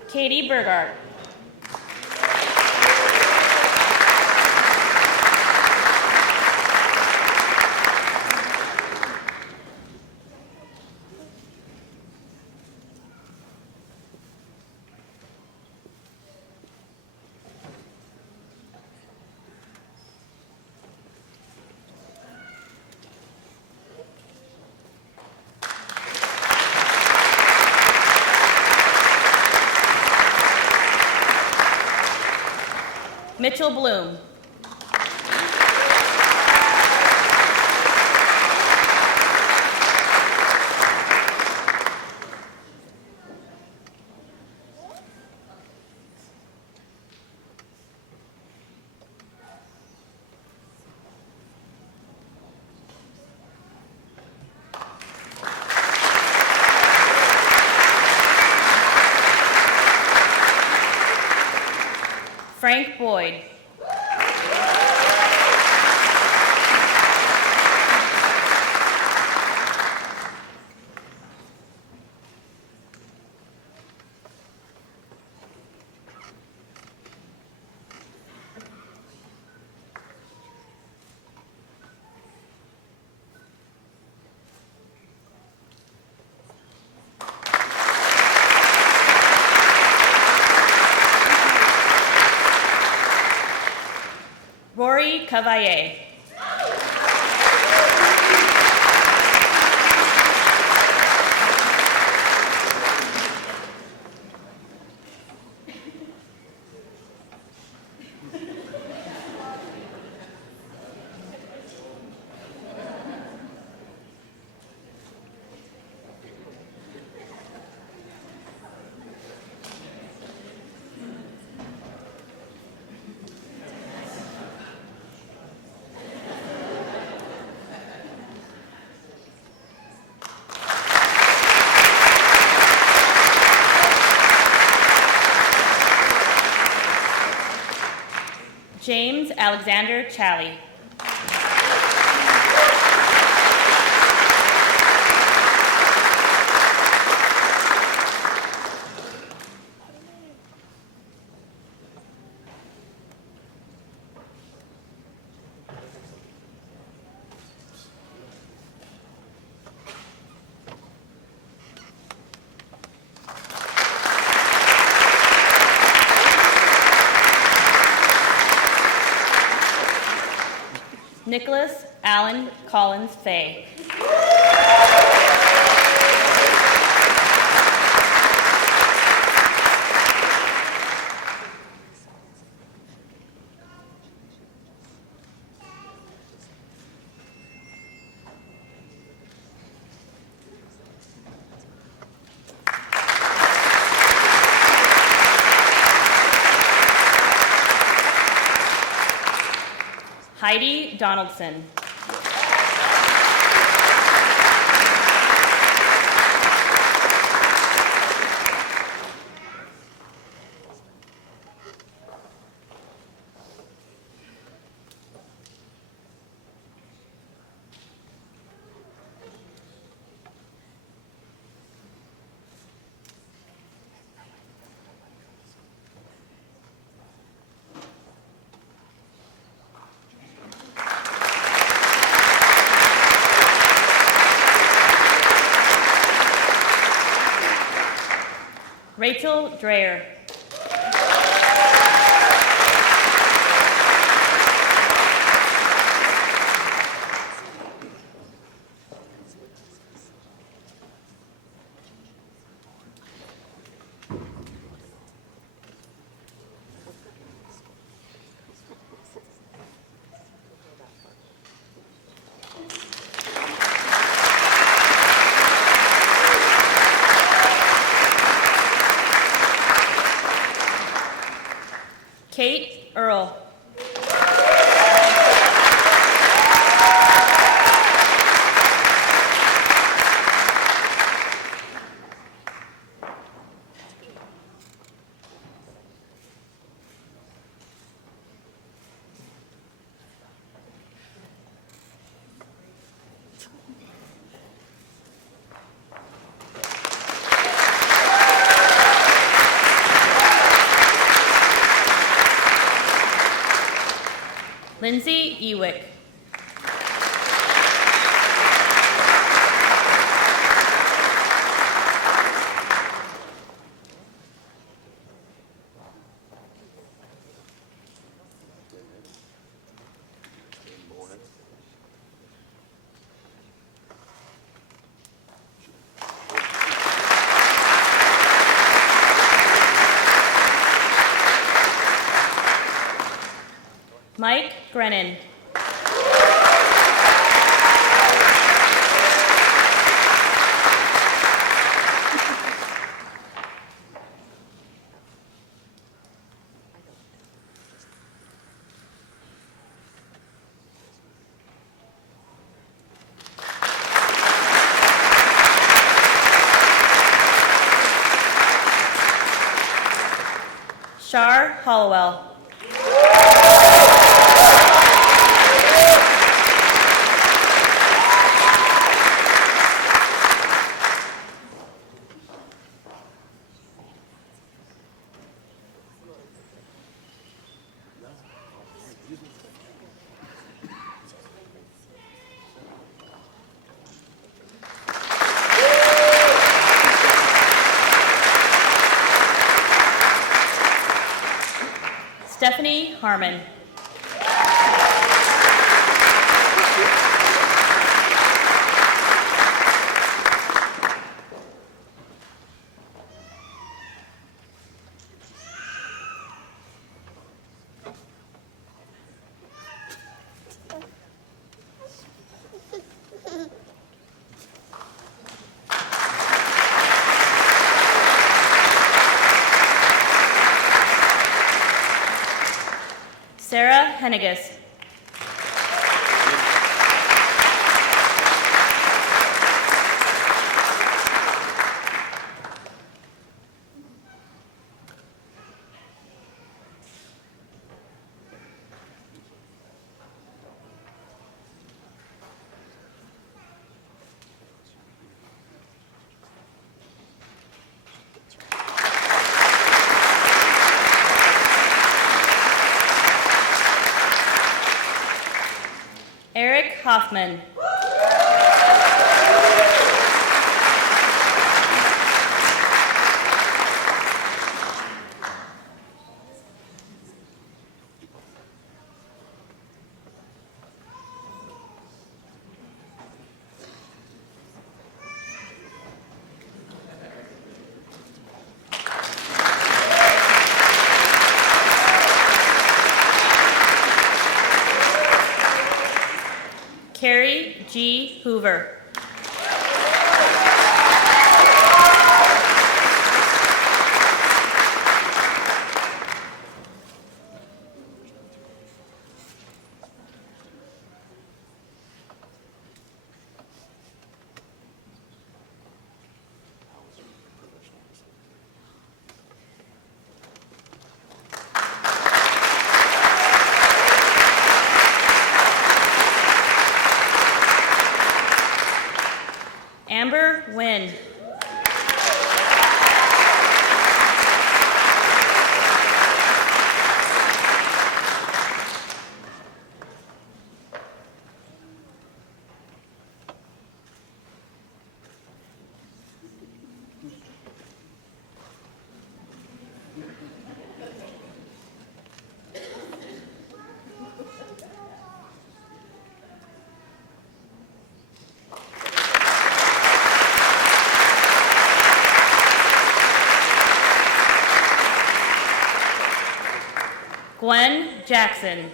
Katie Burgart. Mitchell Bloom. Frank Boyd. Rory Cavalier. James Alexander Challey. Nicholas Allen Collins Fay. Heidi Donaldson. Rachel Dreyer. Kate Earl. Lindsay Ewick. Mike Grennan. Shar Hollowell. Stephanie Harmon. Sarah Henniges. Eric Hoffman. Carrie G. Hoover. Gwen Jackson.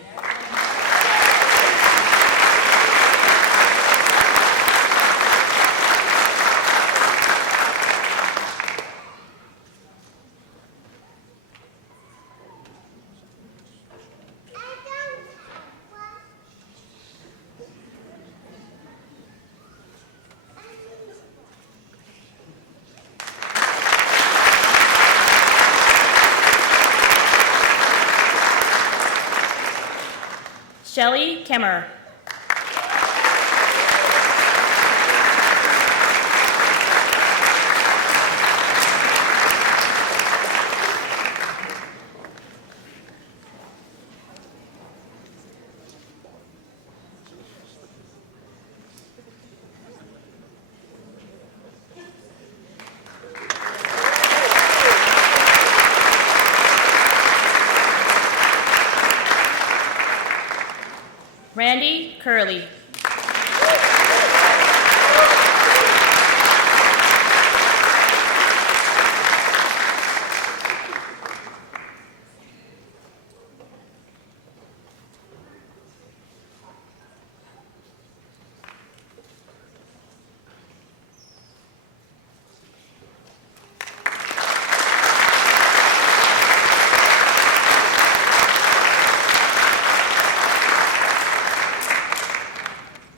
Shelley Kemmer. Randy Curley.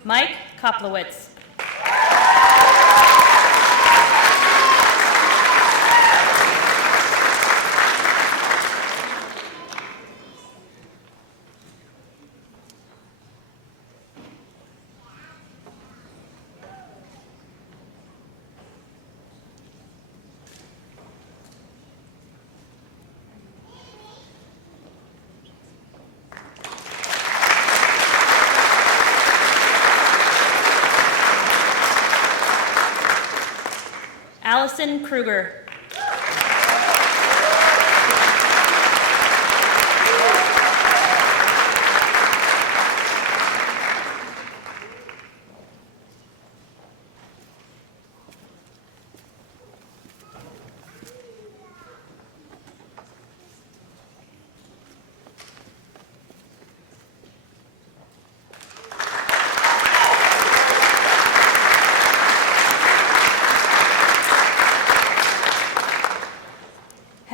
Mike Koplowitz. Allison Kruger.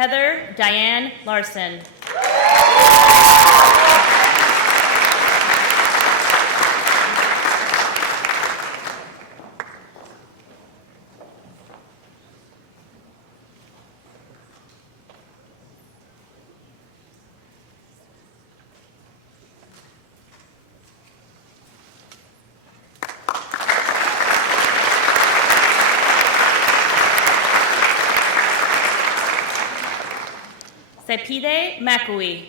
Heather Diane Larson. Sepide Makui.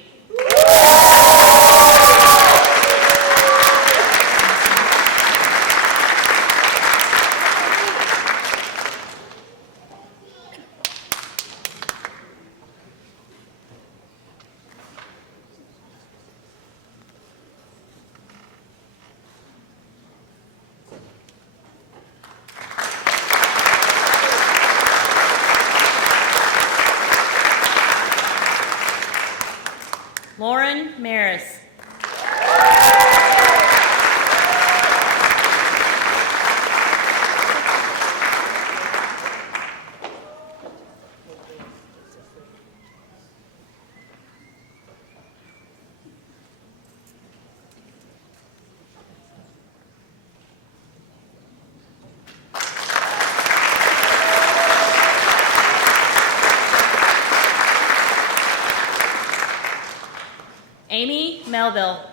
Lauren Maris. Amy Melville.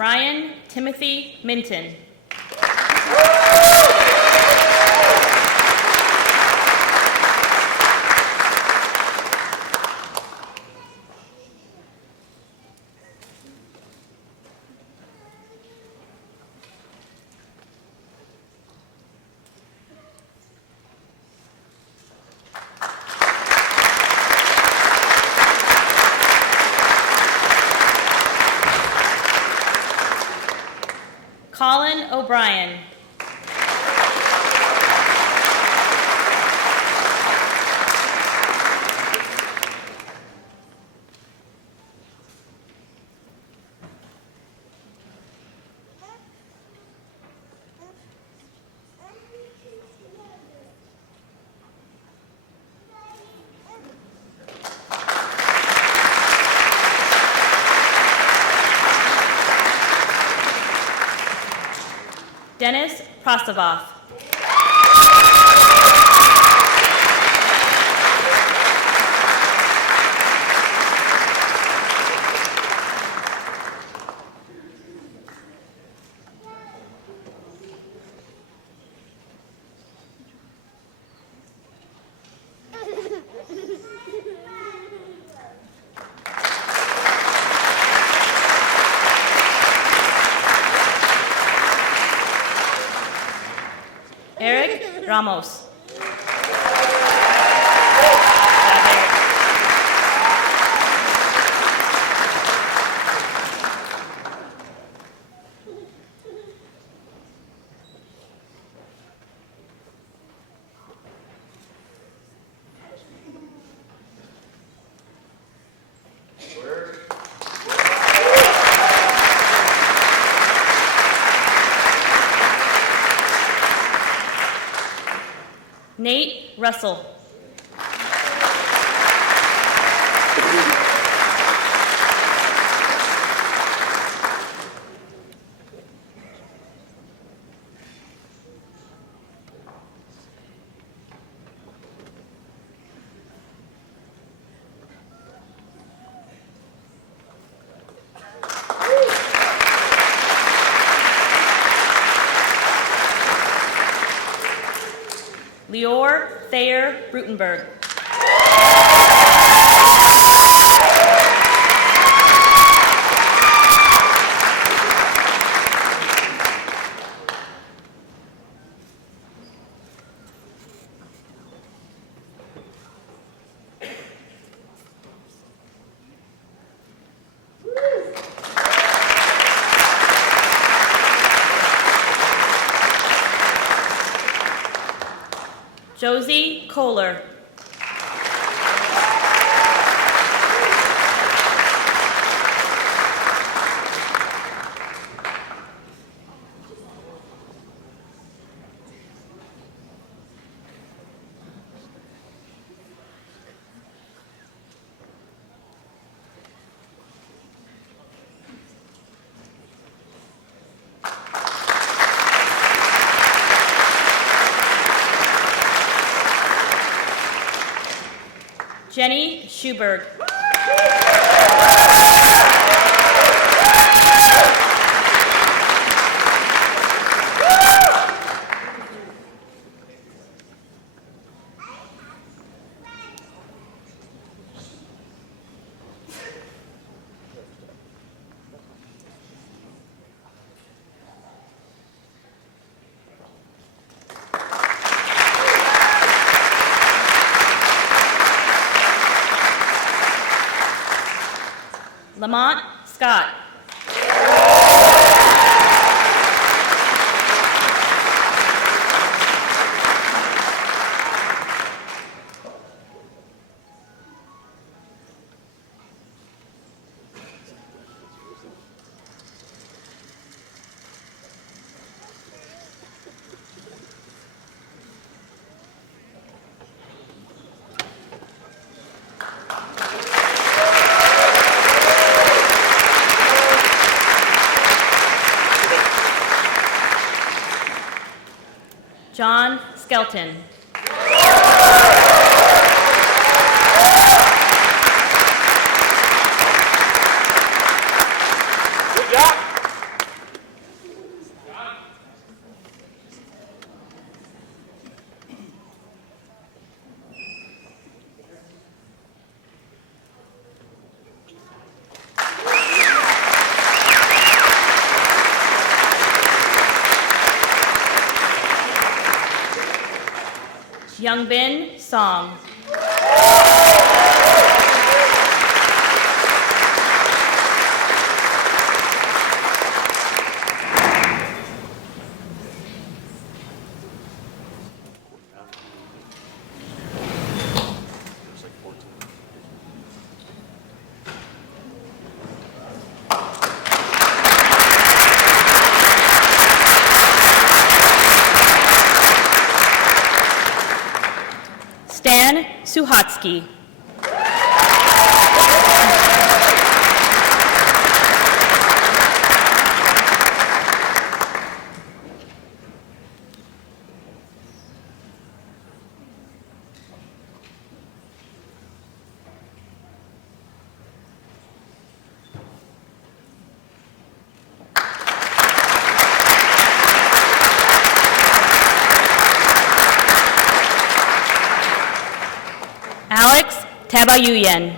Ryan Timothy Minton. Kosovoth. Eric Ramos. Nate Russell. Lior Thayer Rutenberg. Josie Kohler. Jenny Schuberg. Lamont Scott. John Skelton. Youngbin Song. Stan Suhatsky. Alex Tabayuyen.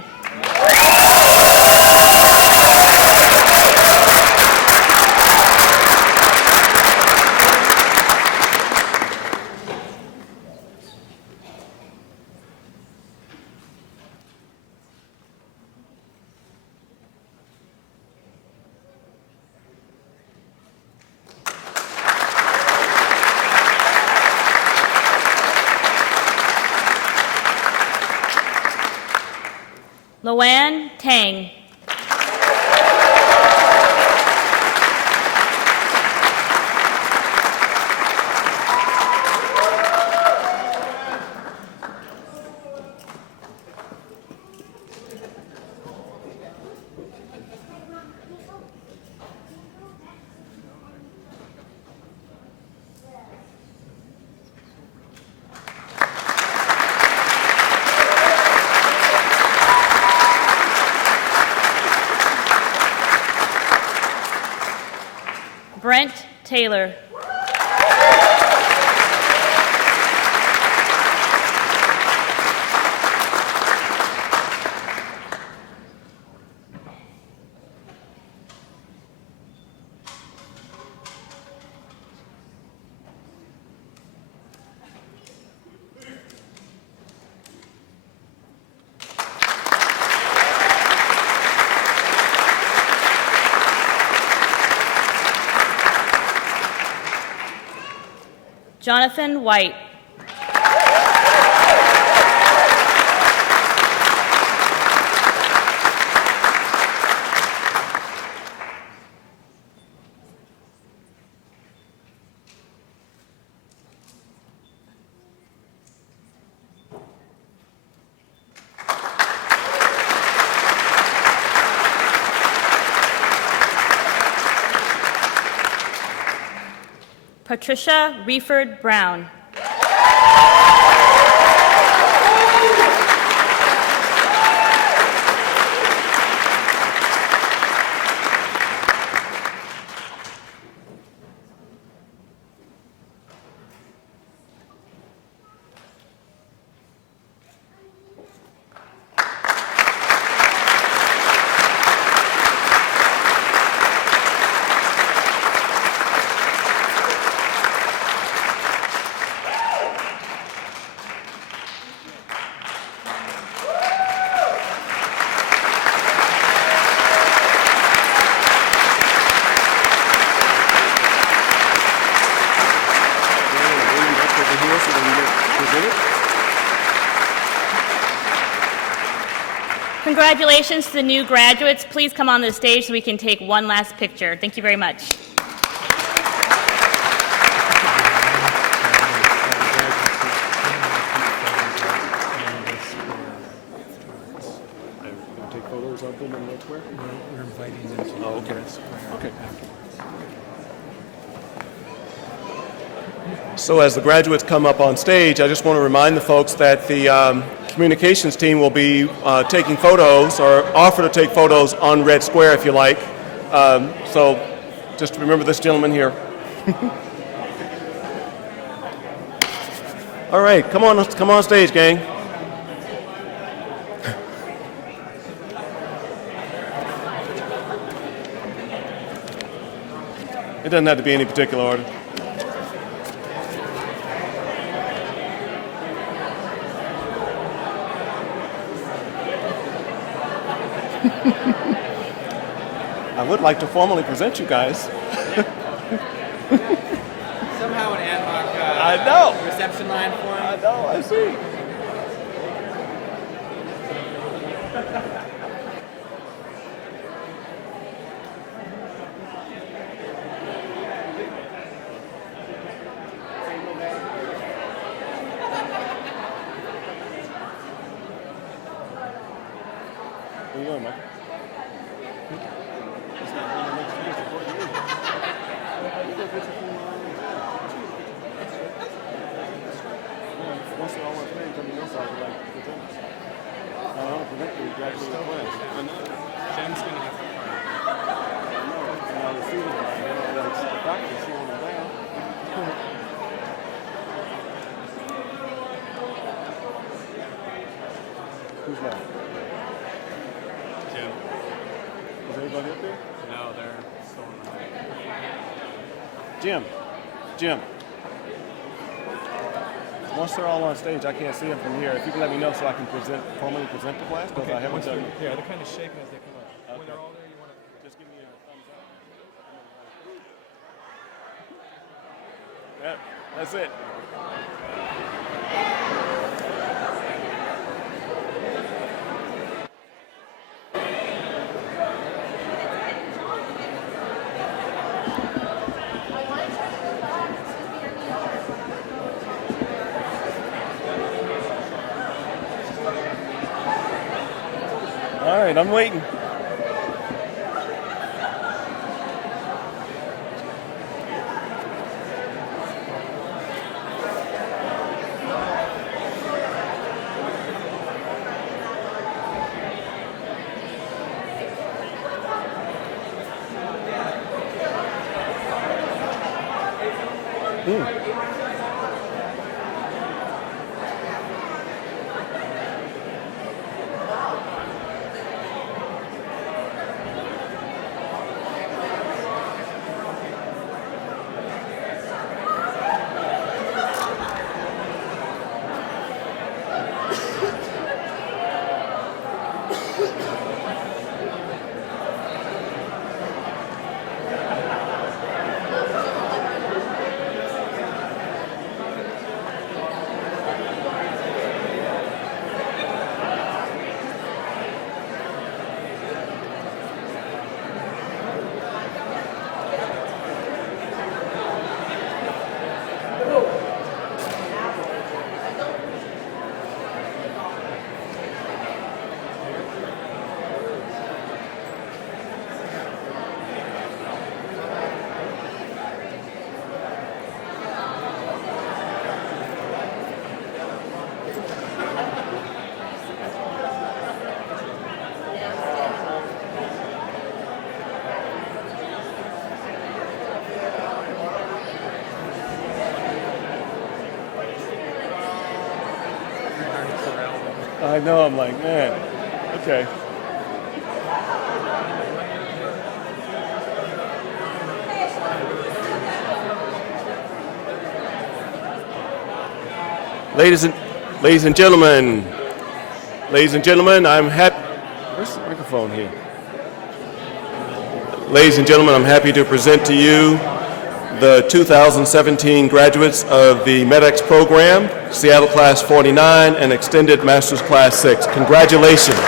Loan Tang. Brent Taylor. Jonathan White. Patricia Reeford Brown. Congratulations to the new graduates. Please come on the stage so we can take one last picture. Thank you very much. Take photos of them and look where? We're inviting them to. Oh, okay. Okay. So as the graduates come up on stage, I just want to remind the folks that the communications team will be taking photos or offer to take photos on Red Square if you like. So just remember this gentleman here. All right, come on stage, gang. It doesn't have to be any particular order. I would like to formally present you guys. Somehow an ad hoc I know. reception line for him. I know, I see. Where you going, Mike? Once they're all on page, on the inside, they're like, I don't know, prevent the graduating class. I know. Jen's going to have to cry. I know. And I was feeling like, it's the practice slowing them down. Who's left? Jim. Is anybody up there? No, they're still in the Jim. Once they're all on stage, I can't see them from here. If you can let me know so I can formally present the class, because I haven't done it. Yeah, they're kind of shaking as they come up. When they're all there, you want to Just give me a thumbs up. Yep, that's it. All right, I'm waiting. I know, I'm like, man, okay. Ladies and gentlemen, I'm happy. Where's the microphone here? Ladies and gentlemen, I'm happy to present to you the 2017 graduates of the MEDEX program, Seattle Class 49 and Extended Master's Class 6. Congratulations.